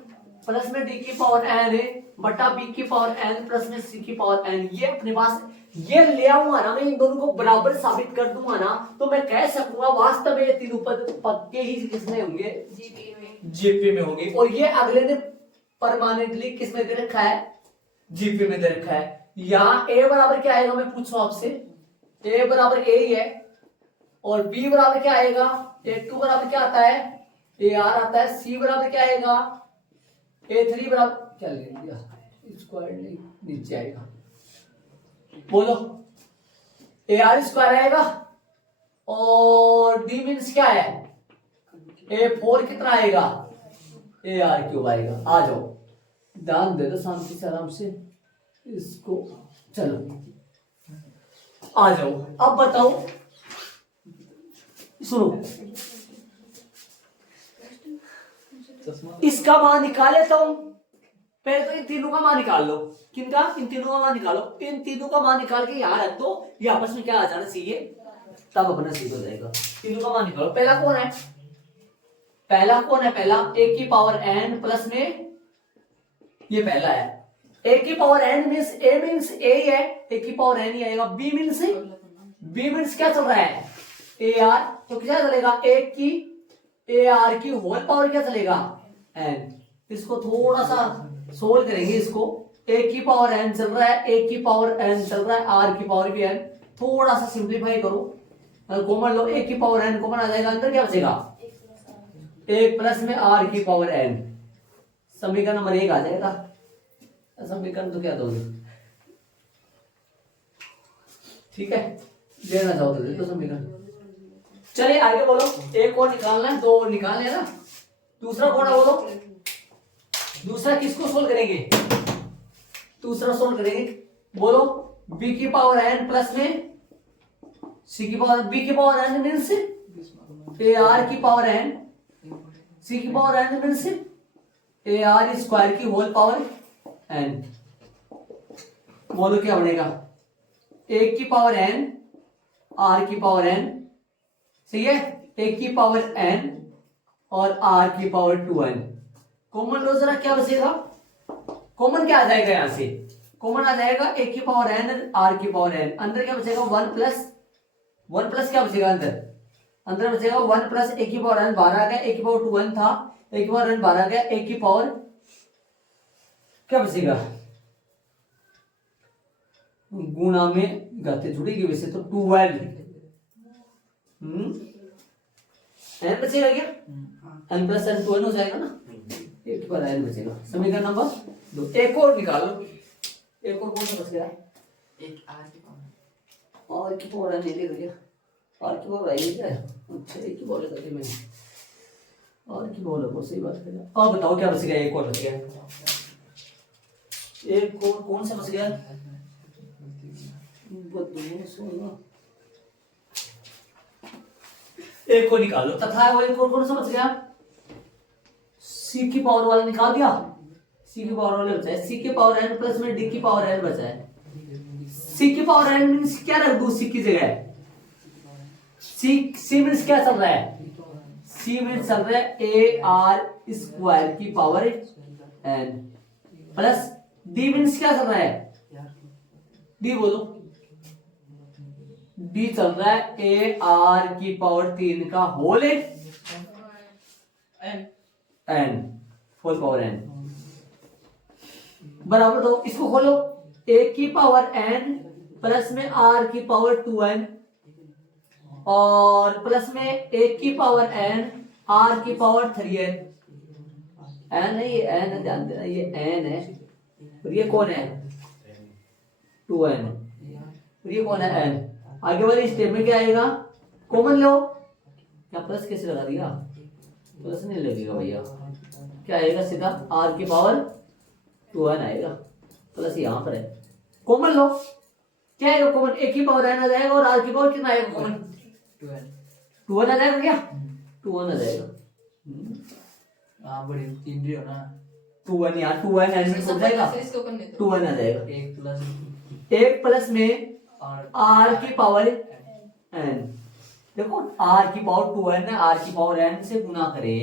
प्लस में डी की पावर n बटा बी की पावर n प्लस में सी की पावर n, ये अपने पास ये ले आऊंगा ना, मैं इन दोनों को बराबर साबित कर दूंगा ना, तो मैं कह सकूंगा वास्तव में ये तीनों पद पक्के ही किसमें होंगे, जीपी में होंगे। और ये अगले ने परमानेंटली किसमें दे रखा है, जीपी में दे रखा है। यहाँ ए बराबर क्या आएगा, मैं पूछ रहा हूं आपसे, ए बराबर ए ही है, और बी बराबर क्या आएगा, A2 बराबर क्या आता है, AR आता है, सी बराबर क्या आएगा, A3 बराबर क्या ले लिया, स्क्वायर नीचे आएगा, बोलो, AR स्क्वायर आएगा, और D मीन्स क्या है, A4 कितना आएगा, AR क्यूब आएगा। आ जाओ, ध्यान दे दो शांति से आराम से इसको, चलो आ जाओ। अब बताओ, सुनो, इसका मान निकाले तो पहले तो इन तीनों का मान निकाल लो, किनका, इन तीनों का मान निकालो, इन तीनों का मान निकाल के यहाँ रख दो, ये आपस में क्या आ जाना चाहिए, तब अपना सीधा हो जाएगा। तीनों का मान निकालो, पहला कौन है, पहला कौन है, पहला a की पावर n प्लस में ये पहला है, a की power n means a means a ही है, a की पावर n ही आएगा, b मीन्स क्या चल रहा है, AR, तो क्या चलेगा, एक की AR की होल पावर क्या चलेगा, n। इसको थोड़ा सा सोल्व करेंगे, इसको a की पावर n चल रहा है, a की पावर n चल रहा है, r की पावर भी n, थोड़ा सा सिंप्लीफाई करो, कॉमन लो, a की पावर n कॉमन आ जाएगा, अंदर क्या बचेगा, 1 प्लस में r की पावर n, समीकरण नंबर 1 आ जाएगा। समीकरण तो क्या दोगे, ठीक है, देना चाहो तो दे दो समीकरण। चलिए आगे बोलो, एक और निकालना है, 2 और निकालने हैं ना, दूसरा कौन है बोलो, दूसरा किसको सोल्व करेंगे, दूसरा सोल्व करेंगे, बोलो, b की पावर n प्लस में c की पावर, b की पावर n मीन्स AR की पावर n, c की power n means AR square की होल पावर n, बोलो क्या बनेगा, 1 की पावर n r की पावर n, सही है, 1 की पावर n और r की पावर 2n, कॉमन लो जरा, क्या बचेगा, कॉमन क्या आ जाएगा, यहां से कॉमन आ जाएगा 1 की पावर n r की पावर n, अंदर क्या बचेगा, 1 प्लस क्या बचेगा, अंदर बचेगा 1 प्लस 1 की पावर n बाहर आ गया, 1 की पावर 2n था, 1 की पावर n बाहर आ गया, 1 की पावर क्या बचेगा, गुणा में गाते जुड़ेगी वैसे तो 12, n बचेगा क्या, n प्लस n 2n हो जाएगा ना, 1 पर n बचेगा। समीकरण नंबर 2, एक और निकालो, एक और कौन सा बच गया, एक आर की पावर और की पावर नहीं लिख गया, और की पावर आई क्या? अच्छा एक की पावर करके मैंने और की पावर को सही बात कर। अब बताओ क्या बच गया? एक और बच गया, एक और कौन सा बच गया? एक को निकालो तथा वो एक और कौन सा बच गया? सी की पावर वाला निकाल दिया, सी की पावर वाला बचा है, सी की पावर एन प्लस में डी की पावर एन बचा है। सी की पावर एन मीन्स क्या रख दूं सी की जगह? सी मीन्स क्या चल रहा है? सी मीन्स चल रहा है ए आर स्क्वायर की power N plus D means क्या चल रहा है? डी बोलो, डी चल रहा है ए आर की पावर 3 का whole N N whole power N बराबर। तो इसको खोलो, ए की पावर एन प्लस में आर की पावर 2n और प्लस में ए की पावर एन आर की पावर 3n। एन है ये, एन है, ध्यान देना ये एन है और ये कौन है? 2n। और ये कौन है? एन। आगे वाले स्टेप में क्या आएगा? कॉमन लो। क्या प्लस कैसे लगा दिया? प्लस नहीं लगेगा भैया, क्या आएगा? सीधा आर की पावर 2n आएगा, प्लस यहाँ पर है। कॉमन लो, क्या आएगा कॉमन? ए की पावर एन आ जाएगा और आर की पावर कितना आएगा कॉमन? 2n आ जाएगा क्या? 2n आ जाएगा। हाँ बड़ी तीन री हो ना, 2n यहाँ 2n एन में हो जाएगा, 2n आ जाएगा। एक प्लस में आर की पावर एन, देखो आर की पावर 2n है, आर की पावर एन से गुना करे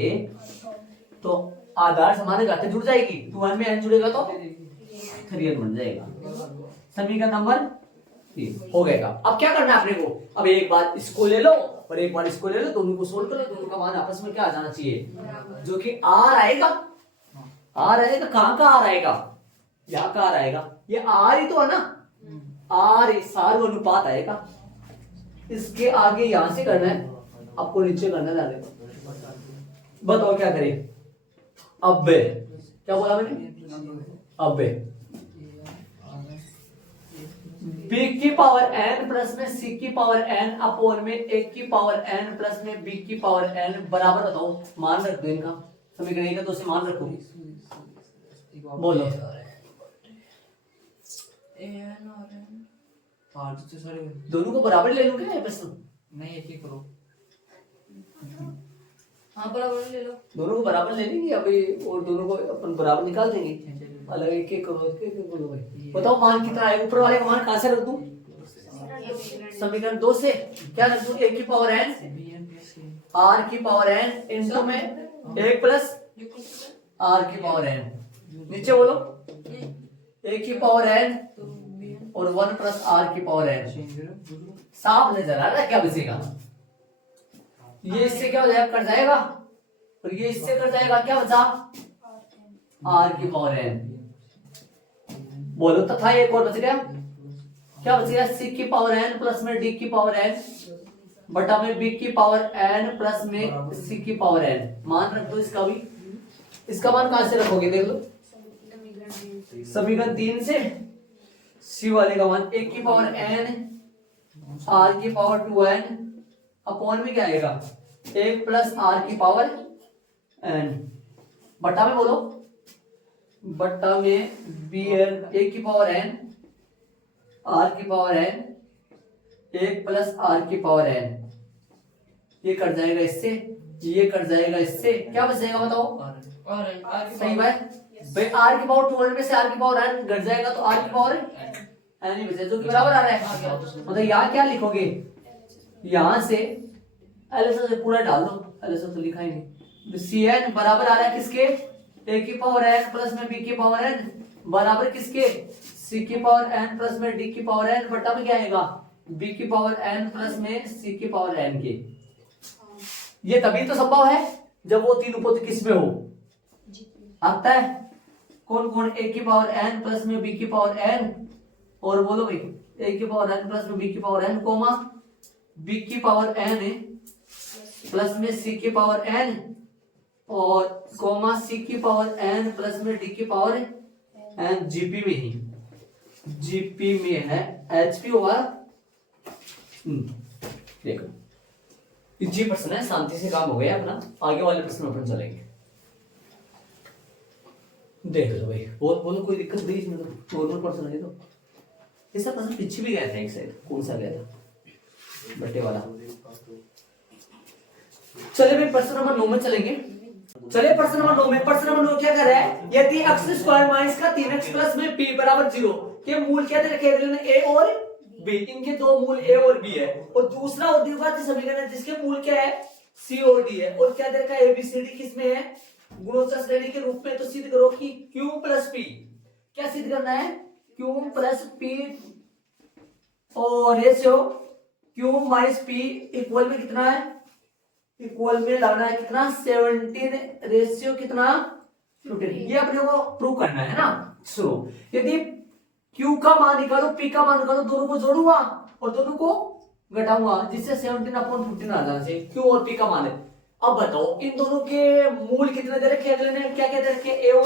तो आधार समान घाते जुड़ जाएगी, 2n में n जुड़ेगा तो 3n बन जाएगा। समीकरण नंबर 3 हो गएगा। अब क्या करना है अपने को? अब एक बार इसको ले लो और एक बार इसको ले लो, दोनों को सोल्व करो, दोनों का मान आपस में क्या आ जाना चाहिए? जो कि आर आएगा, आर आएगा, कहां का आर आएगा? यहाँ का आर आएगा, ये आर ही तो है ना, आर सार अनुपात आएगा। इसके आगे यहां से करना है, आपको नीचे करना है। बताओ क्या करें? अब क्या बोला मैंने? अब b की पावर n प्लस में c की पावर n अपॉन में a की पावर n प्लस में b की पावर n बराबर, बताओ मान रख दो इनका, समीकरण का तो उसे मान रखो। बोलो दोनों को बराबर ले लूं क्या? बस नहीं एक ही करो। हाँ बराबर ले लो, दोनों को बराबर ले लेंगे अभी, और दोनों को अपन बराबर निकाल देंगे। अलग एक एक करो, एक एक करो भाई। बताओ मान कितना है? ऊपर वाले का मान कहां से रख दूं? समीकरण 2 से क्या रख दूं? a की पावर n r की पावर n इनटू में 1 प्लस r की पावर n। नीचे बोलो a की पावर n और 1 प्लस r की पावर n। साफ नजर आ रहा है क्या बचेगा? ये इससे क्या हो जाएगा? कट जाएगा, और ये इससे कट जाएगा, क्या बचा? r की पावर n। बोलो तथा एक और बच गया, क्या बच गया? c की पावर n प्लस में d की पावर n बटा में b की पावर n प्लस में c की पावर n। मान रख दो इसका भी। इसका मान कहां से रखोगे? देख लो समीकरण 3 से c वाले का मान a की पावर n r की पावर 2n अपॉन में क्या आएगा? 1 प्लस r की पावर n बटा में बोलो, बट्टा में बी एन ए की पावर n आर की पावर n 1 प्लस आर की पावर n। ये कट जाएगा इससे, ये कट जाएगा इससे, क्या बच जाएगा बताओ? सही बात भाई, आर की पावर 2 में से आर की पावर n घट जाएगा तो आर की पावर n ही बचेगा, जो कि बराबर आ रहा है। मतलब यहाँ क्या लिखोगे? यहाँ से एलएसएस से पूरा डाल दो, एलएसएस तो लिखा ही नहीं। सी एन बराबर आ रहा है किसके? ए की पावर n प्लस में बी की पावर n बराबर किसके? सी की पावर n प्लस में डी की पावर n बटा में क्या आएगा? बी की पावर n प्लस में सी की पावर n के। ये तभी तो संभव है जब वो तीन उपोत्तर किसमें हो। आता है कौन कौन? ए की पावर n प्लस में बी की पावर n, और बोलो भाई ए की पावर n प्लस में बी की पावर n कोमा बी की पावर n प्लस में सी की पावर n और कोमा सी की पावर n प्लस में डी की पावर n जीपी में ही। जीपी में है एचपी और देखो इजी प्रश्न है, शांति से काम हो गया अपना। आगे वाले प्रश्न अपन चलेंगे। देख लो भाई, बोलो कोई दिक्कत नहीं इसमें, तो नॉर्मल प्रश्न है। तो ऐसा प्रश्न पीछे भी गया था एक साइड, कौन सा गया था बट्टे वाला। चलिए भाई प्रश्न नंबर 9 में चलेंगे। चलिए प्रश्न नंबर 9 में, प्रश्न नंबर 9 क्या कर रहा है, यदि x स्क्वायर माइनस का 3x प्लस में p बराबर 0 के मूल क्या दे रखे हैं a और b, इनके दो मूल a और b है, और दूसरा द्विघात समीकरण है जिसके मूल क्या है c और d है, और क्या दे रखा है abcd किसमें है गुणोत्तर श्रेणी के रूप में। तो सिद्ध करो कि q प्लस p, क्या सिद्ध करना है q प्लस p और ratio q minus p equal में कितना है, इक्वल में लाना है कितना 17 रेशियो कितना 15। ये अपने को प्रूव करना है ना। सुनो, यदि Q का मान निकालो P का मान निकालो, दोनों को जोड़ूंगा और दोनों को घटाऊंगा, जिससे 17/15 आ जाना चाहिए। Q और P का मान है। अब बताओ इन दोनों के मूल कितने दे रखे हैं, क्या क्या दे रखे हैं, A और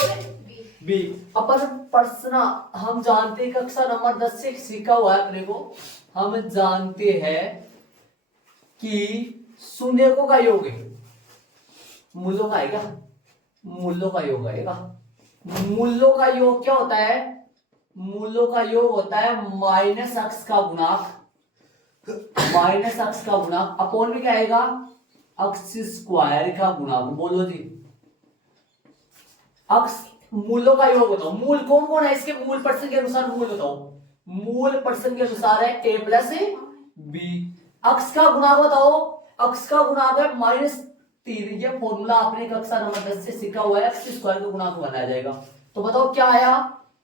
B। अपन प्रश्न हम जानते हैं कक्षा नंबर 10 से सीखा हुआ है अपने को, हम जानते हैं कि शून्यकों का योग है मूल्यों का आएगा, मूल्यों का योग आएगा। मूल्यों का योग क्या होता है, मूल्यों का योग होता है माइनस अक्स का गुणांक, माइनस अक्स का गुणांक अपॉन में क्या आएगा अक्स स्क्वायर का गुणांक। बोलो जी, अक्स मूल्यों का योग बताओ। मूल कौन कौन है इसके, मूल पर्सन के अनुसार मूल बताओ। मूल पर्सन के अनुसार है a प्लस बी। अक्स का गुणांक बताओ, अक्स का गुणांक है -3। ये फॉर्मूला आपने कक्षा नंबर 10 से सीखा हुआ है, एक्स स्क्वायर का गुणांक बनाया जाएगा। तो बताओ क्या आया,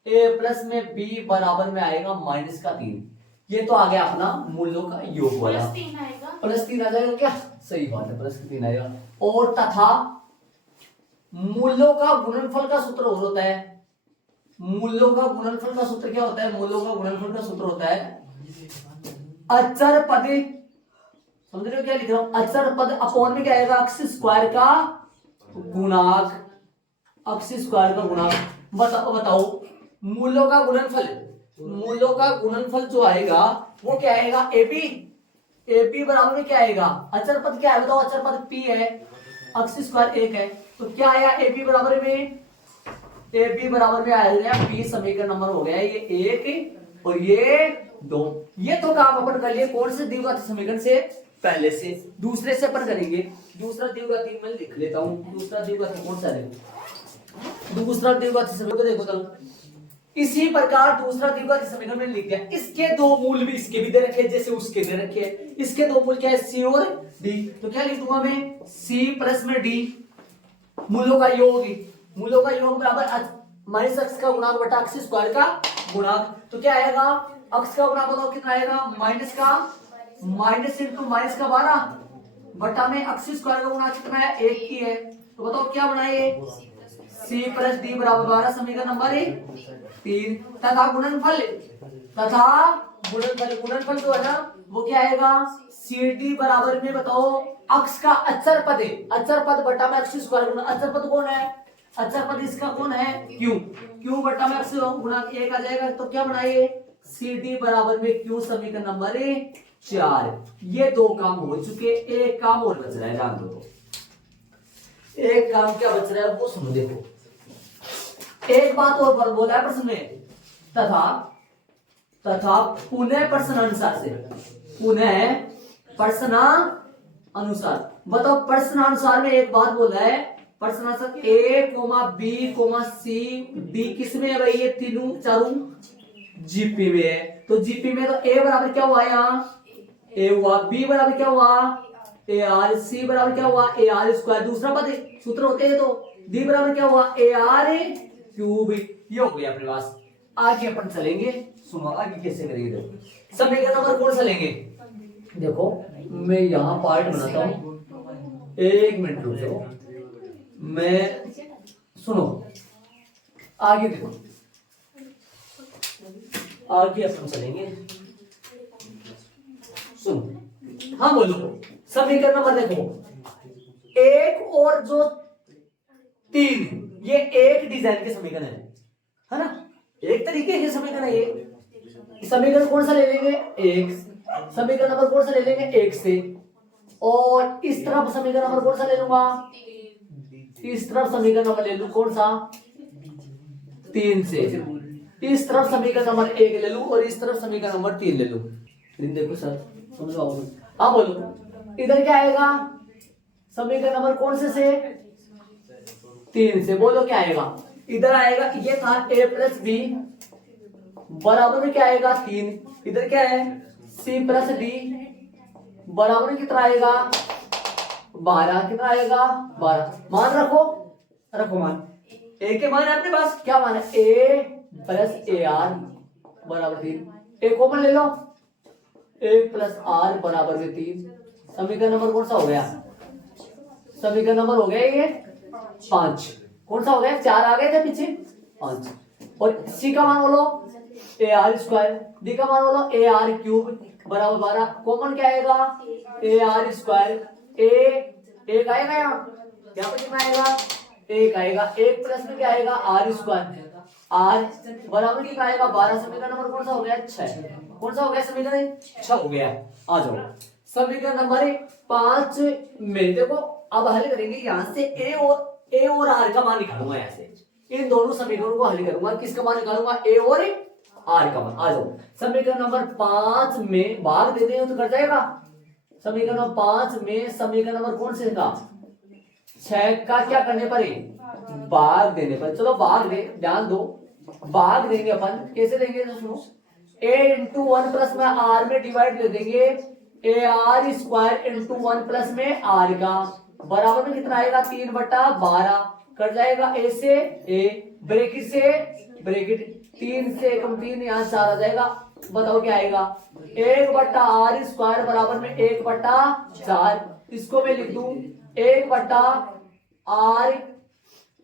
a प्लस में b बराबर में आएगा -3। ये तो आ गया अपना मूल्यों का योग वाला। +3 आ जाएगा क्या, सही बात है +3 आएगा। और तथा मूल्यों का गुणनफल का सूत्र और होता है, मूल्यों का गुणनफल का सूत्र क्या होता है, मूल्यों का गुणनफल का सूत्र होता है अचर पद, समझ रहे हो क्या लिख रहा हूं, अचर पद अपॉन में क्या आएगा अक्स स्क्वायर का गुणांक, अक्स स्क्वायर का गुणांक। बताओ मूल्यों का गुणनफल, मूल्यों का गुणनफल जो आएगा वो क्या आएगा एपी, एपी बराबर में क्या आएगा, अचर पद क्या है बताओ, अचर पद p है, अक्स स्क्वायर 1 है, तो क्या आया एपी बराबर में, एपी बराबर में आएगा p, समीकरण नंबर हो गया ये 1 और ये 2। ये तो काम अपन कर लिए कौन से द्विघात समीकरण से, पहले से। दूसरे से अपन करेंगे, दूसरा द्विघाती मैं लिख लेता हूं, दूसरा द्विघाती कौन सा देखो, दूसरा द्विघाती समीकरण देखो तो इसी प्रकार दूसरा द्विघाती समीकरण में लिख दिया, इसके दो मूल भी इसके भी दे रखे जैसे उसके दे रखे हैं, इसके दो मूल क्या है c और d। तो क्या लिख दूंगा मैं c प्लस में d, मूलों का योग, मूलों का योग बराबर माइनस अक्स का गुणांक बटा अक्स स्क्वायर का गुणांक। तो क्या आएगा अक्स का गुणांक बताओ कितना आएगा, माइनस का माइनस इंटू माइनस का 12 बटा में अक्स स्क्वायर का गुणांक कितना है 1 ही है। तो बताओ क्या बनाए c प्लस d बराबर 12, समीकरण नंबर 3। तथा गुणनफल, तथा गुणनफल, गुणनफल जो है ना वो क्या आएगा सी डी बराबर में बताओ अक्स का अचर पद है, अचर पद बटा में अक्स स्क्वायर गुना, अचर पद कौन है, अचर पद इसका कौन है क्यू, क्यू बटा में अक्स गुना 1 आ जाएगा। तो क्या बनाइए सी डी बराबर में क्यू, समीकरण नंबर 4। ये दो काम हो चुके, एक काम और बच रहा है, जान दो तो एक काम क्या बच रहा है वो सुनो। देखो एक बात और बोला है प्रश्न में, तथा तथा पुनः प्रश्न अनुसार से, पुनः प्रश्न अनुसार। बताओ प्रश्न अनुसार में एक बात बोला है, प्रश्न अनुसार a, b, c, d किस में है भाई, ये तीनों चारों जीपी में है। तो जीपी में तो a बराबर क्या हुआ यहाँ a हुआ, b बराबर क्या हुआ ए आर, c बराबर क्या हुआ ए आर स्क्वायर, दूसरा पद सूत्र होते हैं, तो d बराबर क्या हुआ ए आर क्यूब। ये हो गया अपने पास। आगे अपन चलेंगे, सुनो आगे कैसे करेंगे। देखो समीकरण नंबर कौन सा लेंगे, देखो मैं यहाँ पार्ट बनाता हूँ, 1 मिनट रुक जाओ, मैं सुनो आगे देखो, आगे अपन चलेंगे, सुनो हाँ बोलो। समीकरण नंबर देखो 1 और जो 3, ये एक डिजाइन के समीकरण है ना, एक तरीके के समीकरण है ये। समीकरण कौन सा ले लेंगे, एक समीकरण नंबर कौन सा ले लेंगे, एक से, और इस तरफ समीकरण नंबर कौन सा ले लूंगा, इस तरफ समीकरण नंबर ले लूं कौन सा, 3 से, इस तरफ समीकरण नंबर 1 ले लूं और इस तरफ समीकरण नंबर 3 ले लूं। देखो सर समझाओ, अब बोलो इधर क्या आएगा, समीकरण नंबर कौन से 3 से, बोलो क्या आएगा, इधर आएगा, ये था a प्लस बी बराबर में क्या आएगा 3, इधर क्या है c प्लस डी बराबर में कितना आएगा 12, कितना आएगा 12, मान रखो, रखो मान, a के मान आपके पास क्या मान है, a प्लस ए आर बराबर 3, a कॉमन ले लो, a प्लस आर बराबर में 3, समीकरण नंबर कौन सा हो गया, समीकरण नंबर हो गया ये 5, कौन सा हो गया, 4 आ गए थे पीछे 5, और c का मान बोलो ए आर स्क्वायर, डी का मान बोलो ए आर क्यूब बराबर 12, कॉमन क्या आएगा ए आर स्क्वायर, एक आएगा यहाँ पर कितना आएगा, एक आएगा, एक प्लस में क्या आएगा आर स्क्वायर, आर बराबर कितना आएगा 12, समीकरण नंबर कौन सा हो गया 6, कौन सा हो गया समीकरण 6 हो गया। आ जाओ समीकरण नंबर 5 में देखो, अब हल करेंगे यहाँ से ए और आर का मान निकालूंगा, यहाँ से इन दोनों समीकरणों को हल करूंगा, किसका मान निकालूंगा, ए और आर का मान। आ जाओ समीकरण नंबर 5 में भाग देते हैं तो कर जाएगा, समीकरण नंबर 5 में समीकरण नंबर कौन से का 6 का क्या करने पर है, भाग देने पर, चलो भाग दे, ध्यान दो, भाग देंगे अपन, कैसे देंगे तो सुनो, a इंटू 1 प्लस में r में डिवाइड दे देंगे, ए आर स्क्वायर इंटू 1 प्लस में r का बराबर में कितना आएगा 3/12, कट जाएगा a से a, ब्रैकेट से ब्रैकेट, 3 से 1 3, यहाँ 4 आ जाएगा, बताओ क्या आएगा, 1/r स्क्वायर बराबर में 1/4, इसको मैं लिख दूं 1/r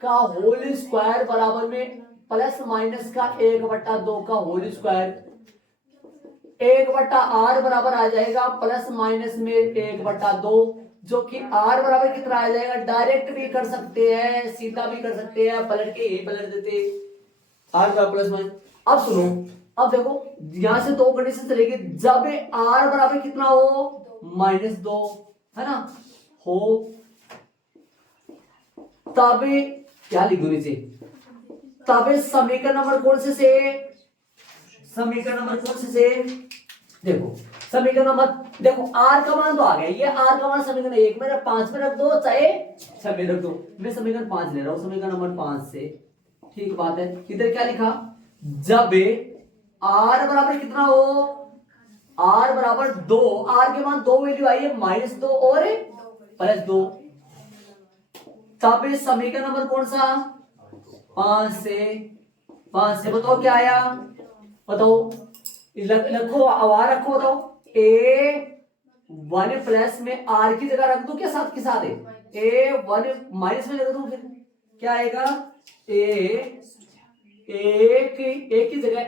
का होल स्क्वायर बराबर में प्लस माइनस का 1/2 का होल स्क्वायर, 1/r बराबर आ जाएगा प्लस माइनस में 1/2, जो कि r बराबर कितना आ जाएगा, डायरेक्ट भी कर सकते हैं, सीधा भी कर सकते हैं, पलट के यही पलट देते r का प्लस माइनस। अब सुनो, अब देखो यहां से दो कंडीशन चलेगी, जब r बराबर कितना हो -2 है ना हो, तब क्या लिख दो नीचे, तब समीकरण नंबर कौन से समीकरण नंबर कौन से देखो, समीकरण नंबर देखो r का मान तो आ गया, ये r का मान समीकरण 1 में 5 में रख दो, चाहे 6 में रख दो, मैं समीकरण 5 ले रहा हूं, समीकरण नंबर 5 से, ठीक बात है। इधर क्या लिखा, जब r बराबर कितना हो, r बराबर 2, r के मान 2 वैल्यू आई है -2 और +2, तब समीकरण नंबर कौन सा 5 से बताओ क्या आया, बताओ रखो, आवाज रखो, बताओ a1 प्लस में r की जगह रख दो क्या साथ के साथ है, a1 माइनस में रख दो, फिर क्या आएगा, एक की जगह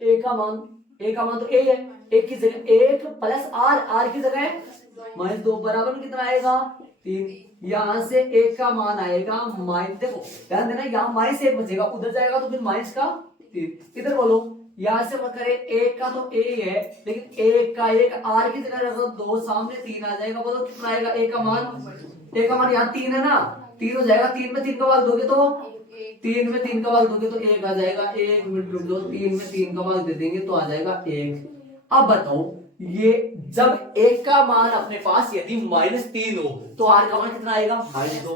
a का मान तो a है, एक की जगह 1 प्लस r की जगह -2 बराबर में कितना आएगा 3, यहां से एक का मान आएगा माइनस, देखो ध्यान देना, यहाँ -1 बचेगा, उधर जाएगा तो फिर माइनस का 3, इधर बोलो यहां से करे एक का तो a है, लेकिन एक का एक r की जगह रखो 2, सामने 3 आ जाएगा, बोलो कितना आएगा, a का मान यहाँ 3 है ना, 3 हो जाएगा, 3 में 3 का भाग दोगे तो 3 में 3 का भाग दोगे तो 1 आ जाएगा, 1 मिनट रुक दो, 3 में 3 का भाग दे देंगे तो आ जाएगा 1। अब बताओ ये जब 1 का मान अपने पास यदि -3 हो तो r का मान कितना आएगा -2,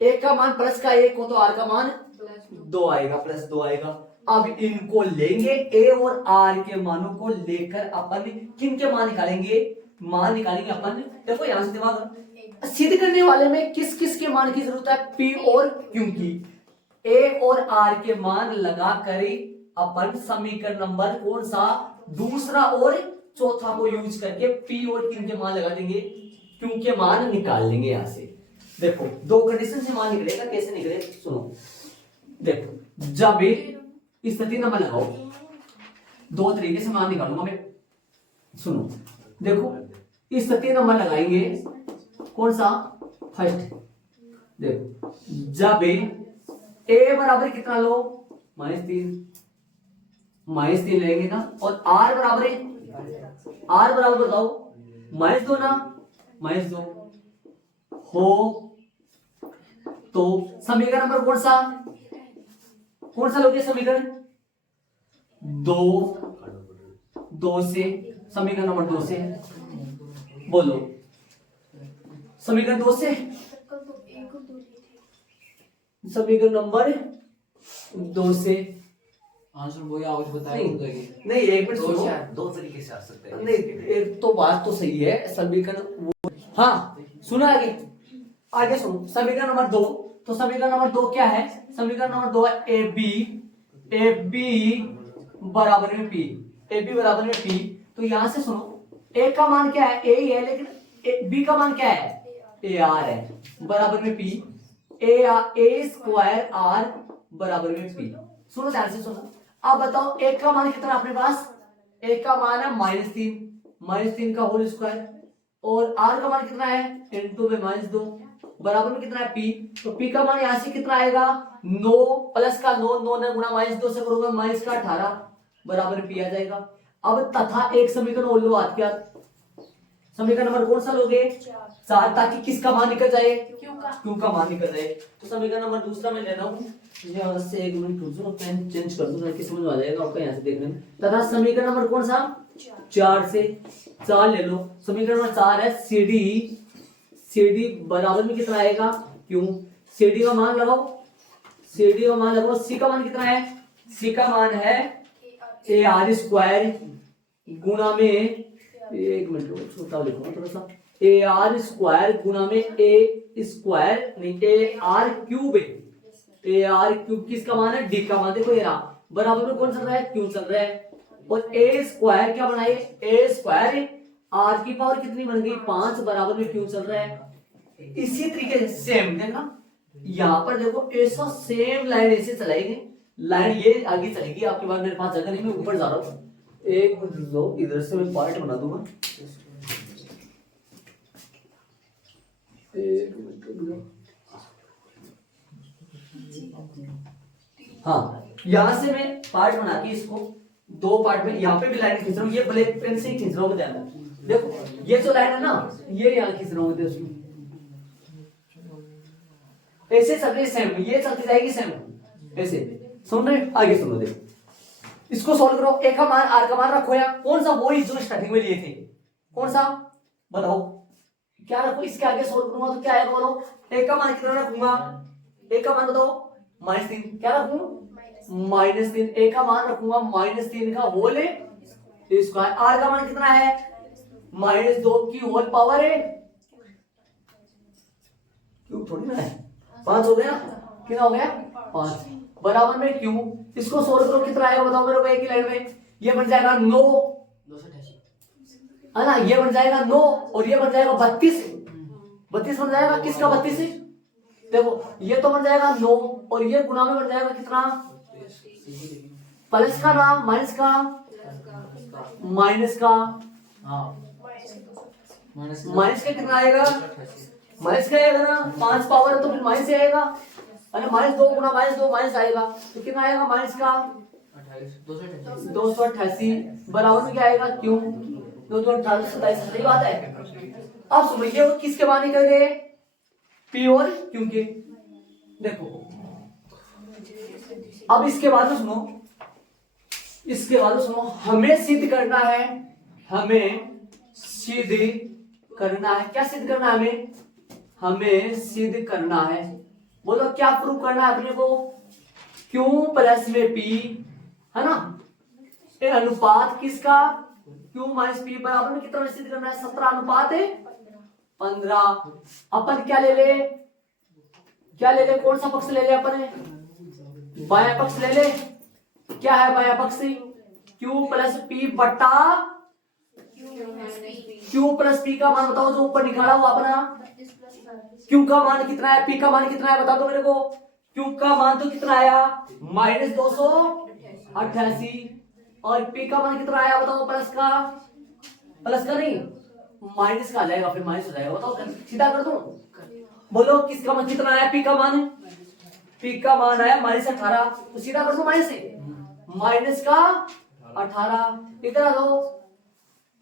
1 का मान प्लस का 1 हो तो r का मान 2 आएगा, +2 आएगा। अब इनको लेंगे, a और r के मानों को लेकर अपन किन के मान निकालेंगे, अपन, देखो यहां से दिमाग सिद्ध करने वाले में किस किस के मान की जरूरत है, p और q की, a और r के मान लगा कर अपन समीकरण नंबर कौन सा दूसरा और चौथा को यूज करके p और q के मान लगा देंगे, q के मान निकाल लेंगे। यहां से देखो दो कंडीशन से मान निकलेगा, कैसे निकले सुनो, देखो जब स्थिति नंबर लगाओ, दो तरीके से मान निकालूंगा मैं, सुनो देखो स्थिति नंबर लगाएंगे कौन सा, फर्स्ट देखो जब a बराबर कितना लो -3, -3 लेंगे ना, और r बराबर है, r बराबर बताओ -2 ना, -2 हो तो समीकरण नंबर कौन सा लोगे समीकरण 2 से, समीकरण नंबर 2 से बोलो, समीकरण 2 से, समीकरण नंबर 2 से आंसर वो या कुछ बताया होगा ये। नहीं, एक मिनट दो सुनो, से दो तरीके से आ सकते हैं। नहीं एक तो बात तो सही है, समीकरण वो, हाँ सुनो आगे सुनो, समीकरण नंबर 2, तो समीकरण नंबर 2 क्या है, समीकरण नंबर 2 है ए बी बराबर में पी, ए बी बराबर में पी। तो यहां से सुनो, ए का मान क्या है, ए ही है, लेकिन बी का मान क्या है, ए आर है, बराबर में पी, ए स्क्वायर आर बराबर में पी। सुनो ध्यान से सुनो, अब बताओ एक का मान कितना अपने पास, एक का मान है -3 का होल स्क्वायर, और आर का मान कितना है इनटू में -2 बराबर में कितना है पी। तो पी का मान यहां से कितना आएगा 9 प्लस का 9 ने गुणा -2 से करोगे -18 बराबर में पी आ जाएगा। अब तथा एक समीकरण और लो, आज क्या समीकरण नंबर कौन सा लोगे 4, ताकि किसका मान निकल जाए, क्यू का मान निकल जाए। तो समीकरण नंबर दूसरा मैं ले रहा हूँ, यहाँ से 1 मिनट रुक जाओ, पेन चेंज कर दूं ताकि समझ में आ जाएगा आपका यहाँ से देखने में। तथा समीकरण नंबर कौन सा 4 से, 4 ले लो, समीकरण नंबर 4 है CD बराबर में कितना आएगा क्यू, CD का मान लगाओ, CD का मान लगाओ, C का मान कितना है, C का मान है ए आर स्क्वायर गुणा में, एक मिनट छोटा लिखो थोड़ा सा, ए आर स्क्वायर गुणा में ए स्क्वायर नहीं ए आर क्यूब, ए आर क्यूब किसका मान है, डी का मान, देखो ये रहा, बराबर में कौन चल रहा है, क्यू चल रहा है, और ए स्क्वायर क्या बनाइए, ए स्क्वायर आर की पावर कितनी बन गई 5 बराबर में क्यू चल रहा है। इसी तरीके से सेम देखना, यहाँ पर देखो ऐसा सेम लाइन ऐसे चलाएंगे, लाइन ये आगे चलेगी आपके पास, मेरे पास जगह नहीं, मैं ऊपर जा रहा हूँ, एक मिनट दो, इधर से मैं पार्ट बना दूंगा, एक मिनट। हाँ यहां से मैं पार्ट बना के इसको 2 पार्ट में, यहाँ पे भी लाइन खींच रहा हूँ, ये ब्लैक पेन से ही खींच रहा हूँ, ध्यान देखो ये जो लाइन है ना, ये यहाँ खींच रहा हूँ, ऐसे चल रही सेम, ये चलती जाएगी सेम ऐसे, सुन रहे आगे सुनो, देखो इसको सॉल्व करो, ए का मान आर का मान रखो, या कौन सा, वही जो स्टार्टिंग में लिए थे, कौन सा बताओ, क्या रखो, इसके आगे सॉल्व करूंगा तो क्या आएगा बोलो, ए का मान कितना रखूंगा, ए का मान बताओ -3, क्या रखूंगा -3, ए का मान रखूंगा -3 का होल स्क्वायर, आर का मान कितना है -2 की होल पावर है, क्यों थोड़ी ना है 5 हो गया, कितना हो गया 5 बराबर में क्यू, इसको सोल्व करो कितना आएगा बताओ मेरे को, एक ही लाइन में, ये बन जाएगा 9 है ना, ये बन जाएगा 9 और ये बन जाएगा 32 बन जाएगा, किसका 32 है, देखो ये तो बन जाएगा 9 और ये गुना में बन जाएगा कितना, प्लस का ना माइनस का, माइनस का कितना आएगा, माइनस का आएगा ना, 5 पावर है तो फिर माइनस आएगा, अरे -2 गुना -2 माइनस आएगा, तो कितना आएगा माइनस का 288 बराबर में क्या आएगा क्यों, 228 27, सही बात है। अब सुनो ये किसके मान निकल गए, पी और क्यू के, देखो अब इसके बाद में सुनो, हमें सिद्ध करना है, क्या सिद्ध करना है, हमें सिद्ध करना है, बोलो क्या प्रूव करना है अपने को, Q प्लस में P है ना, ये अनुपात किसका Q माइनस P बराबर में कितना सिद्ध करना है, 17:15। अपन क्या ले ले, कौन सा पक्ष ले ले अपन, बायां पक्ष ले ले, क्या है बायां पक्ष, Q प्लस P बटा Q प्लस P का मान बताओ जो ऊपर निकाला हुआ अपना, Q का मान कितना है, P का मान कितना है बता दो मेरे को, Q का मान तो कितना आया -288 और P का मान कितना आया बताओ, प्लस का नहीं माइनस का आ जाएगा, फिर माइनस हो जाएगा, बताओ सीधा कर दूं, बोलो किसका मान कितना आया, P का मान आया -18, तो सीधा कर दो माइनस का 18। इधर आ जाओ,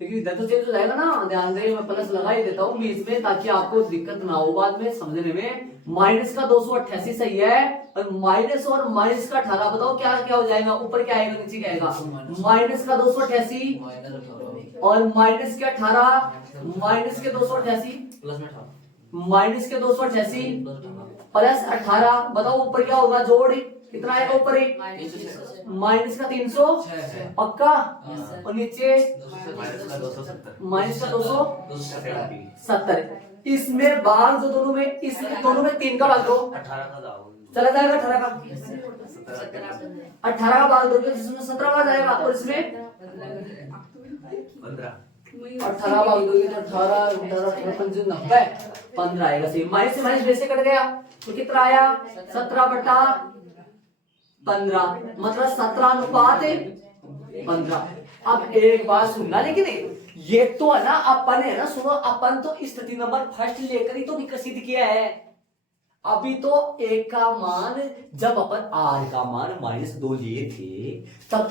लेकिन इधर तो चेंज हो जाएगा ना, ध्यान दे मैं प्लस लगा ही देता हूँ बीच में ताकि आपको दिक्कत ना हो बाद में समझने में। माइनस का 288 सही है, और माइनस का 18 बताओ क्या क्या हो जाएगा, ऊपर क्या आएगा नीचे क्या आएगा। माइनस का 288 और माइनस के 18, माइनस के 288 माइनस के 288 प्लस 18 बताओ ऊपर क्या होगा, जोड़ कितना आएगा ऊपर ही माइनस का 300 पक्का, और नीचे माइनस का 270। इसमें भाग जो दोनों में, इस दोनों में 3 का भाग दो, 18 का दाओ चला जाएगा 18 का, 18 का भाग दोगे जिसमें 17 का जाएगा, और इसमें 18 भाग दोगे तो 18 15 आएगा। सही, माइनस से माइनस वैसे कट गया तो कितना आया 17/15, मतलब 17:15। अब एक बात सुनना, लेकिन ये तो है ना अपन है ना, सुनो अपन तो स्थिति नंबर फर्स्ट लेकर ही तो विकसित किया है। अभी तो एक का मान, जब अपन आर का मान -2 लिए थे तब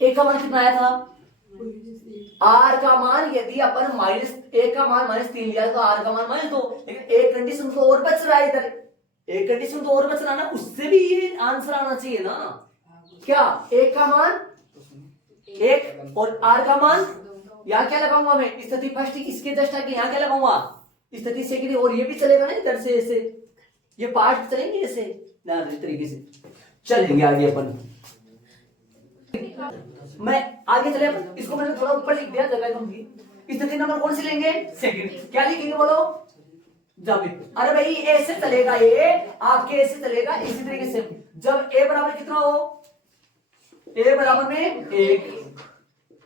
एक का मान कितना आया था, आर का मान यदि अपन एक का मान -3 लिया तो आर का मान -2, लेकिन एक कंडीशन तो और बच रहा है इधर, एक कंडीशन तो और बच रहा है ना, उससे भी ये आंसर आना चाहिए ना। क्या एक का मान 1 और आर का मान, यहाँ क्या लगाऊंगा मैं, स्थिति फर्स्ट इसके जस्ट आगे यहाँ क्या लगाऊंगा, स्थिति सेकंड, और ये भी चलेगा ना इधर से ऐसे, ये पार्ट चलेंगे ऐसे इस तरीके से चलेंगे आगे अपन। मैं आगे चले अपन, इसको मैंने थोड़ा ऊपर लिख दिया जगह कम थी। स्थिति नंबर कौन सी लेंगे, सेकंड। क्या लिखेंगे बोलो, जब अरे भाई ऐसे चलेगा, ये आपके ऐसे चलेगा इसी तरीके से, जब ए बराबर कितना हो, ए बराबर में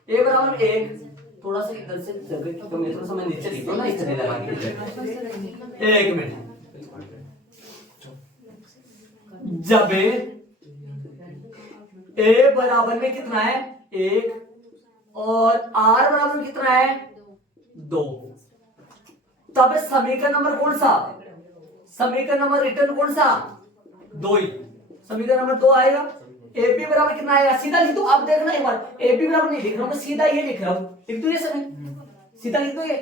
1, थोड़ा सा इधर से जगह तो मैं थोड़ा सा मैं नीचे लिख दूं ना, इस तरह लगा के 1 मिनट। जब ए बराबर में कितना है 1 और आर बराबर में कितना है 2, तब समीकरण नंबर कौन सा, समीकरण नंबर रिटर्न कौन सा, 2 ही, समीकरण नंबर 2 आएगा। ए बी बराबर कितना आएगा, सीधा लिख दो, आप देखना एक बार, ए बी बराबर नहीं लिख रहा हूं मैं, सीधा ये लिख रहा हूं, लिख दो ये सभी, सीधा लिख दो ये।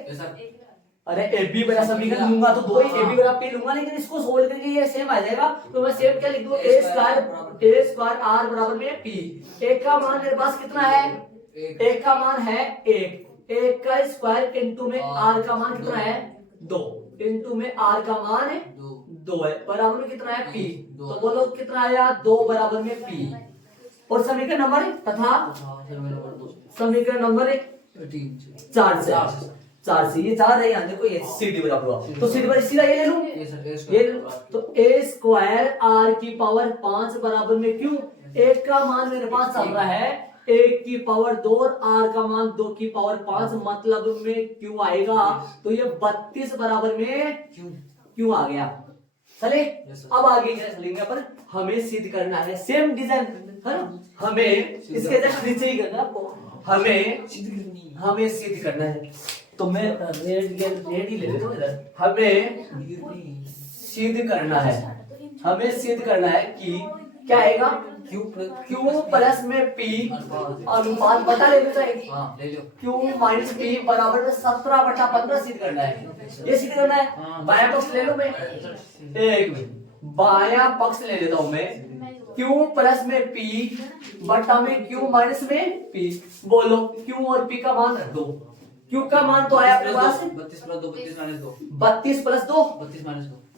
अरे ए बी बराबर समीकरण लूंगा तो 2 ही, ए बी बराबर पी लूंगा, लेकिन इसको सोल्व करके ये सेम आ जाएगा, तो मैं सेम क्या लिख दूं, ए स्क्वायर आर बराबर में पी। एक का मान मेरे पास कितना है, एक का मान है 1 का स्क्वायर इनटू में आर का मान कितना है 2, इनटू में आर का मान है 2 है, बराबर में कितना है पी, तो बोलो कितना आया 2 बराबर में पी। और समीकरण नंबर तथा समीकरण नंबर 4 से ये 4 है, यहाँ देखो ये सीडी बराबर हुआ, तो सीडी बराबर सीधा ये ले लूं, ये तो ए स्क्वायर आर की पावर 5 बराबर में क्यों, एक का मान मेरे पास चल रहा है 1 की पावर 2 और आर का मान 2 की पावर 5, मतलब में क्यों आएगा, तो ये 32 बराबर में क्यों आ गया। चले अब आगे क्या चलेंगे अपन, हमें सिद्ध करना है, सेम डिजाइन है ना, हमें इसके जस्ट नीचे ही करना आपको, हमें सिद्ध करना है, तो मैं रेड ही ले लेता हूं इधर, हमें सिद्ध करना है, कि क्या आएगा Q प्लस में P अनुपात बता लेना चाहिए, Q माइनस P बराबर में 17/15 सिद्ध करना है, ये सिद्ध करना है। बायां पक्ष ले लो, मैं एक मिनट बायां पक्ष ले लेता हूं मैं, Q प्लस में P बटा में Q माइनस में P, बोलो Q और P का मान रख दो, Q का मान तो आया अपने पास 32 प्लस 2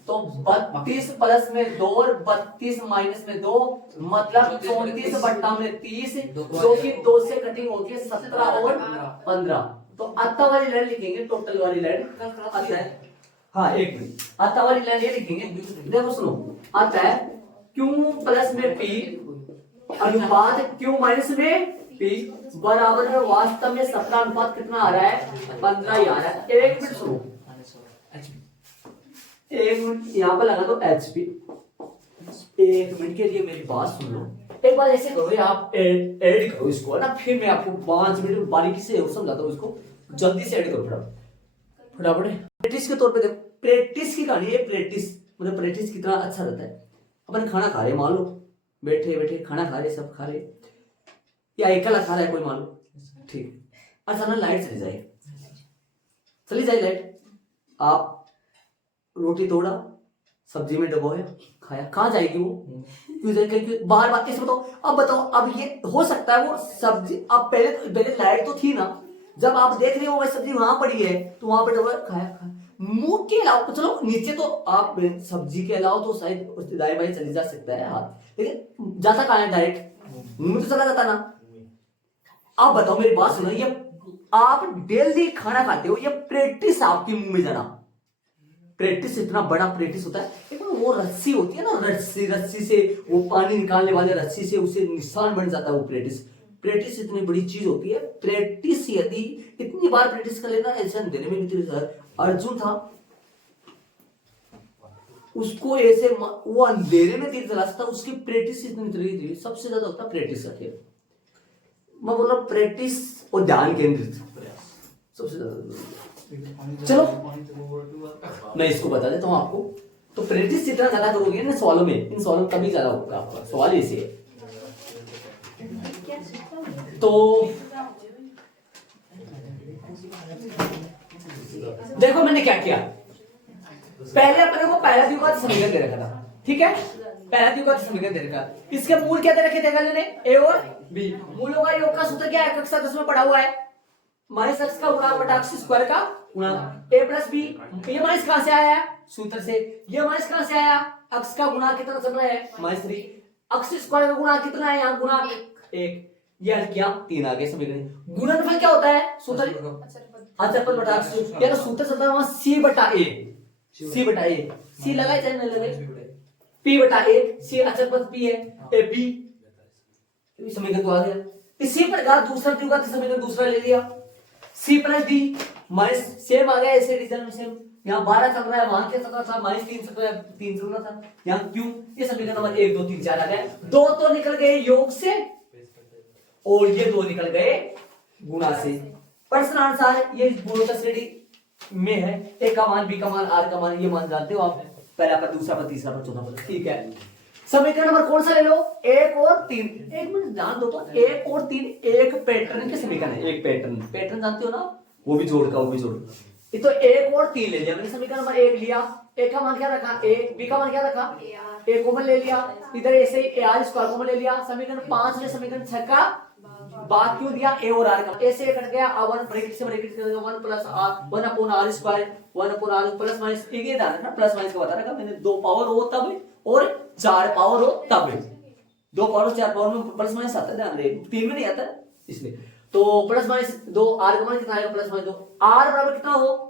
तो 32 प्लस में 2 और 32 माइनस में 2, मतलब 34 बट्टा में 30, जो कि 2 से कटिंग होगी 17 और 15, तो अतः वाली लाइन लिखेंगे, टोटल वाली लाइन अतः, हाँ एक मिनट, अतः वाली लाइन ये लिखेंगे, देखो सुनो, अतः Q प्लस में P अनुपात Q माइनस में P बराबर में वास्तव में 17 अनुपात कितना आ रहा है 15 ही आ रहा है। एक मिनट सुनो, एक मिनट यहाँ पर लगा दो HP, एक मिनट के लिए मेरी बात सुन लो, एक बार ऐसे करो, आप ऐड करो इसको ना, फिर मैं आपको 5 मिनट बारीकी से और समझाता हूँ, इसको जल्दी से ऐड करो फटाफट। प्रैक्टिस के तौर पे देखो, प्रैक्टिस की कहानी है, प्रैक्टिस मतलब प्रैक्टिस कितना अच्छा रहता है। अपन खाना खा रहे, मान लो बैठे बैठे खाना खा रहे, सब खा रहे, या एकल खा रहा है कोई मालूम, ठीक। अचानक लाइट चली जाए लाइट, आप रोटी तोड़ा, सब्जी में डुबोया, खाया, कहाँ जाएगी वो? क्यों जाएगी? क्योंकि बाहर बात कैसे बताओ? अब बताओ, अब ये हो सकता है वो सब्जी, अब पहले लाइट तो थी ना, जब आप देख रहे हो वह सब्जी वहां पड़ी है तो वहां पर डुबोया, खाया, मुंह के अलावा चलो नीचे तो आप सब्जी के अलावा तो शायद दाएं बाएं चली जा सकता है हाथ, लेकिन जाता कहाँ है? डायरेक्ट मुंह में तो चला जाता ना। आप बताओ, मेरी बात सुनो, ये आप डेली खाना खाते हो, ये प्रैक्टिस आपके मुंह में जाना, प्रैक्टिस इतना बड़ा प्रैक्टिस होता है। एक वो रस्सी होती है ना, रस्सी से वो पानी निकालने वाले रस्सी से उसे निशान बन जाता है वो प्रैक्टिस इतनी बड़ी चीज होती है। प्रैक्टिस यदि इतनी बार प्रैक्टिस कर लेना, ऐसा देने में भी अर्जुन था, उसको ऐसे वो अंधेरे में तीर चला सकता, उसकी प्रैक्टिस इतनी थी। सबसे ज्यादा होता है प्रैक्टिस का खेल, मैं बोल रहा हूँ प्रैक्टिस और ध्यान केंद्रित सबसे ज्यादा। चलो मैं इसको बता देता हूँ आपको, तो प्रैक्टिस जितना ज्यादा करोगे ना सवालों में, इन सवालों में तभी ज्यादा होगा आपका सवाल ऐसे है। तो देखो मैंने क्या किया, पहले अपने को पहला द्विघात समीकरण दे रखा था, ठीक है, पहला द्विघात समीकरण दे रखा, इसके मूल क्या दे रखे थे मैंने? ए और बी। मूलों का योग का सूत्र क्या है? कक्षा 10 में पढ़ा हुआ है, माइनस एक्स का गुणा बटा एक्स स्क्वायर का गुणा ए प्लस बी। ये माइनस कहां से आया है? सूत्र से। ये माइनस कहां से आया? एक्स का गुणा कितना चल रहा है? -3। एक्स स्क्वायर का गुणा कितना है यहाँ? गुणा 1। ये हल किया, 3 आ गए समीकरण। गुणनफल क्या होता है? सूत्र अचरपद बटा एक्स, या तो सूत्र चलता है वहां सी बटा ए, सी बटा ए, सी लगाए चाहे न लगाए, पी बटा ए, सी अचरपद पी है, ए बी, समीकरण तो आ गया। इसी प्रकार दूसरा द्विघात समीकरण दूसरा ले लिया, C plus D minus, same आ गया ऐसे रीजन में सेम, यहाँ 12 चल रहा है, वहां क्या चल रहा था? -3 चल रहा है, 3 चल रहा था, यहाँ क्यों? ये समीकरण नंबर 1 2 3 4 आ गया। 2 तो निकल गए योग से और ये 2 निकल गए गुणा से। प्रश्नानुसार ये गुणोत्तर श्रेणी में है, ए का मान, बी का मान, आर का मान, ये मान जानते हो आप, पहला पद, दूसरा पद, तीसरा पद, चौथा पद, ठीक है। समीकरण नंबर कौन सा ले लो? 1 और 3। एक मिनट ध्यान दो, तो 1 और 3 एक पैटर्न के समीकरण है, एक पैटर्न जानते हो ना, वो भी जोड़ ये तो 1 और 3 ले लिया मैंने, समीकरण नंबर 1 लिया, ए का मान क्या रखा? ए, बी का मान क्या रखा? ए कॉमन ले लिया, इधर ऐसे ही आर स्क्वायर कॉमन ले लिया, समीकरण 5 में समीकरण 6 का बात क्यों दिया? ए और आर का, ऐसे कट गया, अब 1 ब्रैकेट से ब्रैकेट कर देगा, 1 plus R, 1 upon R square, 1 upon R plus minus, ये ध्यान रखना प्लस माइनस का बता रखा मैंने, 2 पावर हो तब और 4 पावर हो तब, 2 पावर और 4 पावर में प्लस माइनस आता है, ध्यान रहे, 3 में नहीं आता इसलिए। तो प्लस माइनस 2, आर का मान कितना आएगा? प्लस माइनस 2, आर बराबर कितना हो?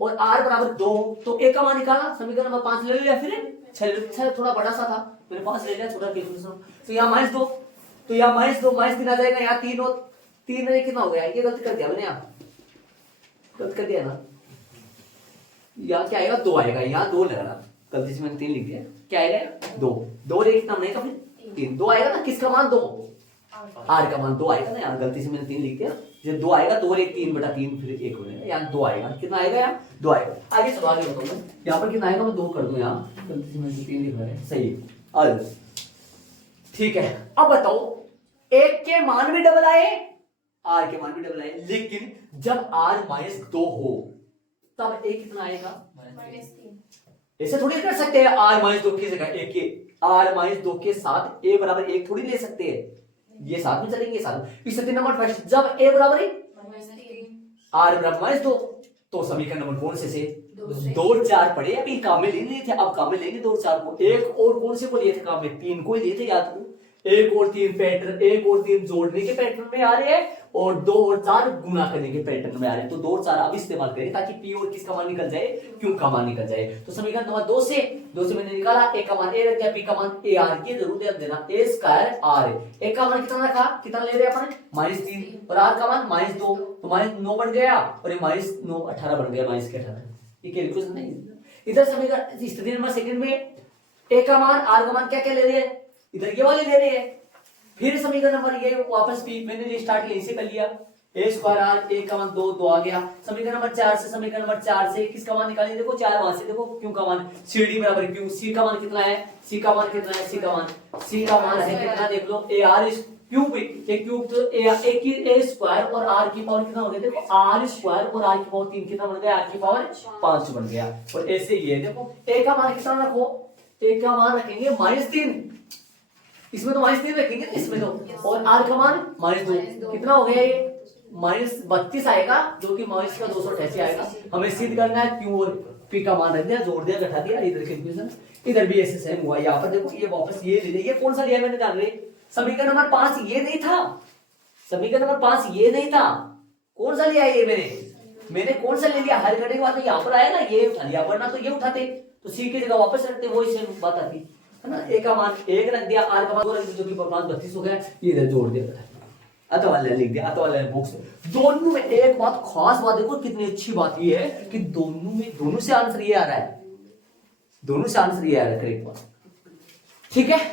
और आर बराबर 2, तो ए का मान निकाला, समीकरण नंबर 5 ले लिया, फिर 6 थोड़ा बड़ा सा था, मैंने 5 ले लिया, छोटा कैलकुलेशन, तो यहाँ -2, तो यहाँ -2 -3 आ जाएगा, यहाँ 3 और 3 में कितना हो गया? ये गलती कर दिया मैंने, यहाँ गलती कर दिया ना, यहाँ क्या आएगा? 2 आएगा, यहाँ 2 लग रहा, गलती से मैंने 3 लिख दिया, क्या आएगा? 2 रे कितना बनेगा? फिर 3, 2 आएगा ना, किसका मान? 2, आर का मान 2 आएगा ना, यहाँ गलती से मैंने 3 लिख दिया, जब 2 आएगा 2 और 1 3 बटा 3, फिर 1 हो जाएगा, यहाँ 2 आएगा, कितना आएगा? यहाँ 2 आएगा। आगे चलो, आगे बताऊँ मैं, यहाँ पर कितना आएगा मैं 2 कर दूं, यहाँ गलती से मैंने 3 लिख रहा है, सही है, ठीक है। अब बताओ, 1 के मान भी डबल आए, आर के मान भी डबल आए, लेकिन जब आर -2 हो तब ए कितना आएगा? -3। ऐसे थोड़ी कर सकते हैं, आर -2 की जगह ए के, आर -2 के साथ ए बराबर 1 थोड़ी ले सकते हैं, ये साथ में चलेंगे, साथ। स्थिति नंबर फर्स्ट, जब ए बराबर आर बराबर -2, तो समीकरण नंबर कौन से 2 और 4 पढ़े, अभी काम में ले लिए थे, अब काम में लेंगे 2 और 4 को, एक और कौन से को लिए थे काम में? 3 को लिए थे, याद करो, 1 और 3 पैटर्न, 1 और 3 जोड़ने के पैटर्न में आ रहे हैं और 2 और 4 गुणा करने के पैटर्न में आ रहे हैं, तो 2 और 4 अब इस्तेमाल करें ताकि पी और किसका मान निकल जाए? क्यू का मान निकल जाए। तो समीकरण नंबर 2 से मैंने निकाला, ए का मान ए रख दिया, पी का मान ए आर, ये जरूर ध्यान देना, ए स्क्वायर आर है, ए का मान कितना रखा? कितना ले रहे हैं अपन? -3, और आर का मान -2, तो -9 बन गया, और ये -9 18 बन गया, -18, ये कैलकुलेशन नहीं। इधर समीकरण स्थिति नंबर सेकंड में ए का मान आर का मान क्या क्या ले रहे हैं? इधर ये वाले ले रहे हैं, फिर समीकरण नंबर ये वापस पी, मैंने स्टार्ट यहीं से कर लिया, ए स्क्वायर आर, ए का मान 2 आ गया, समीकरण नंबर 4 से किसका मान निकालिए? देखो 4 वहां से, देखो क्यू का मान, सी डी बराबर क्यू, सी का मान कितना है? सी का मान कितना है? सी का मान है कितना? देख लो, A R cube A cube तो ए स्क्वायर और आर की पावर कितना हो गया देखो आर स्क्वायर और आर की पावर 3 कितना बन गया आर की पावर 5 बन गया। और ऐसे ये देखो ए का मान कितना रखो ए का मान रखेंगे -3 इसमें तो -3 रखेंगे इसमें तो और आर का मान -2 कितना हो गया ये -32 आएगा जो कि माइनस का 288 आएगा। हमें सिद्ध करना है क्यू और पी का मान रख दिया जोड़ दिया घटा दिया इधर कंफ्यूजन इधर भी ऐसे सेम हुआ। यहाँ पर देखो ये वापस ये ले लिया ये कौन सा लिया मैंने जान रहे समीकरण नंबर 5 ये नहीं था समीकरण नंबर 5 ये नहीं था कौन सा लिया ये मैंने कौन सा ले लिया हर घंटे के बाद तो यहाँ पर आया ना ये उठा लिया वरना तो ये उठाते तो सी की जगह वापस रखते वही सेम बात आती है ना। ए का मान 1 रख दिया आर का मान 2 रख दिया जो कि 32 हो गया ये इधर जोड़ दिया अतः वाले लिख दिया अतः वाले बॉक्स में। दोनों में एक बात खास बात देखो कितनी अच्छी बात ये है कि दोनों से आंसर ये आ रहा है दोनों से आंसर ये आ रहा है करेक्ट बात ठीक है।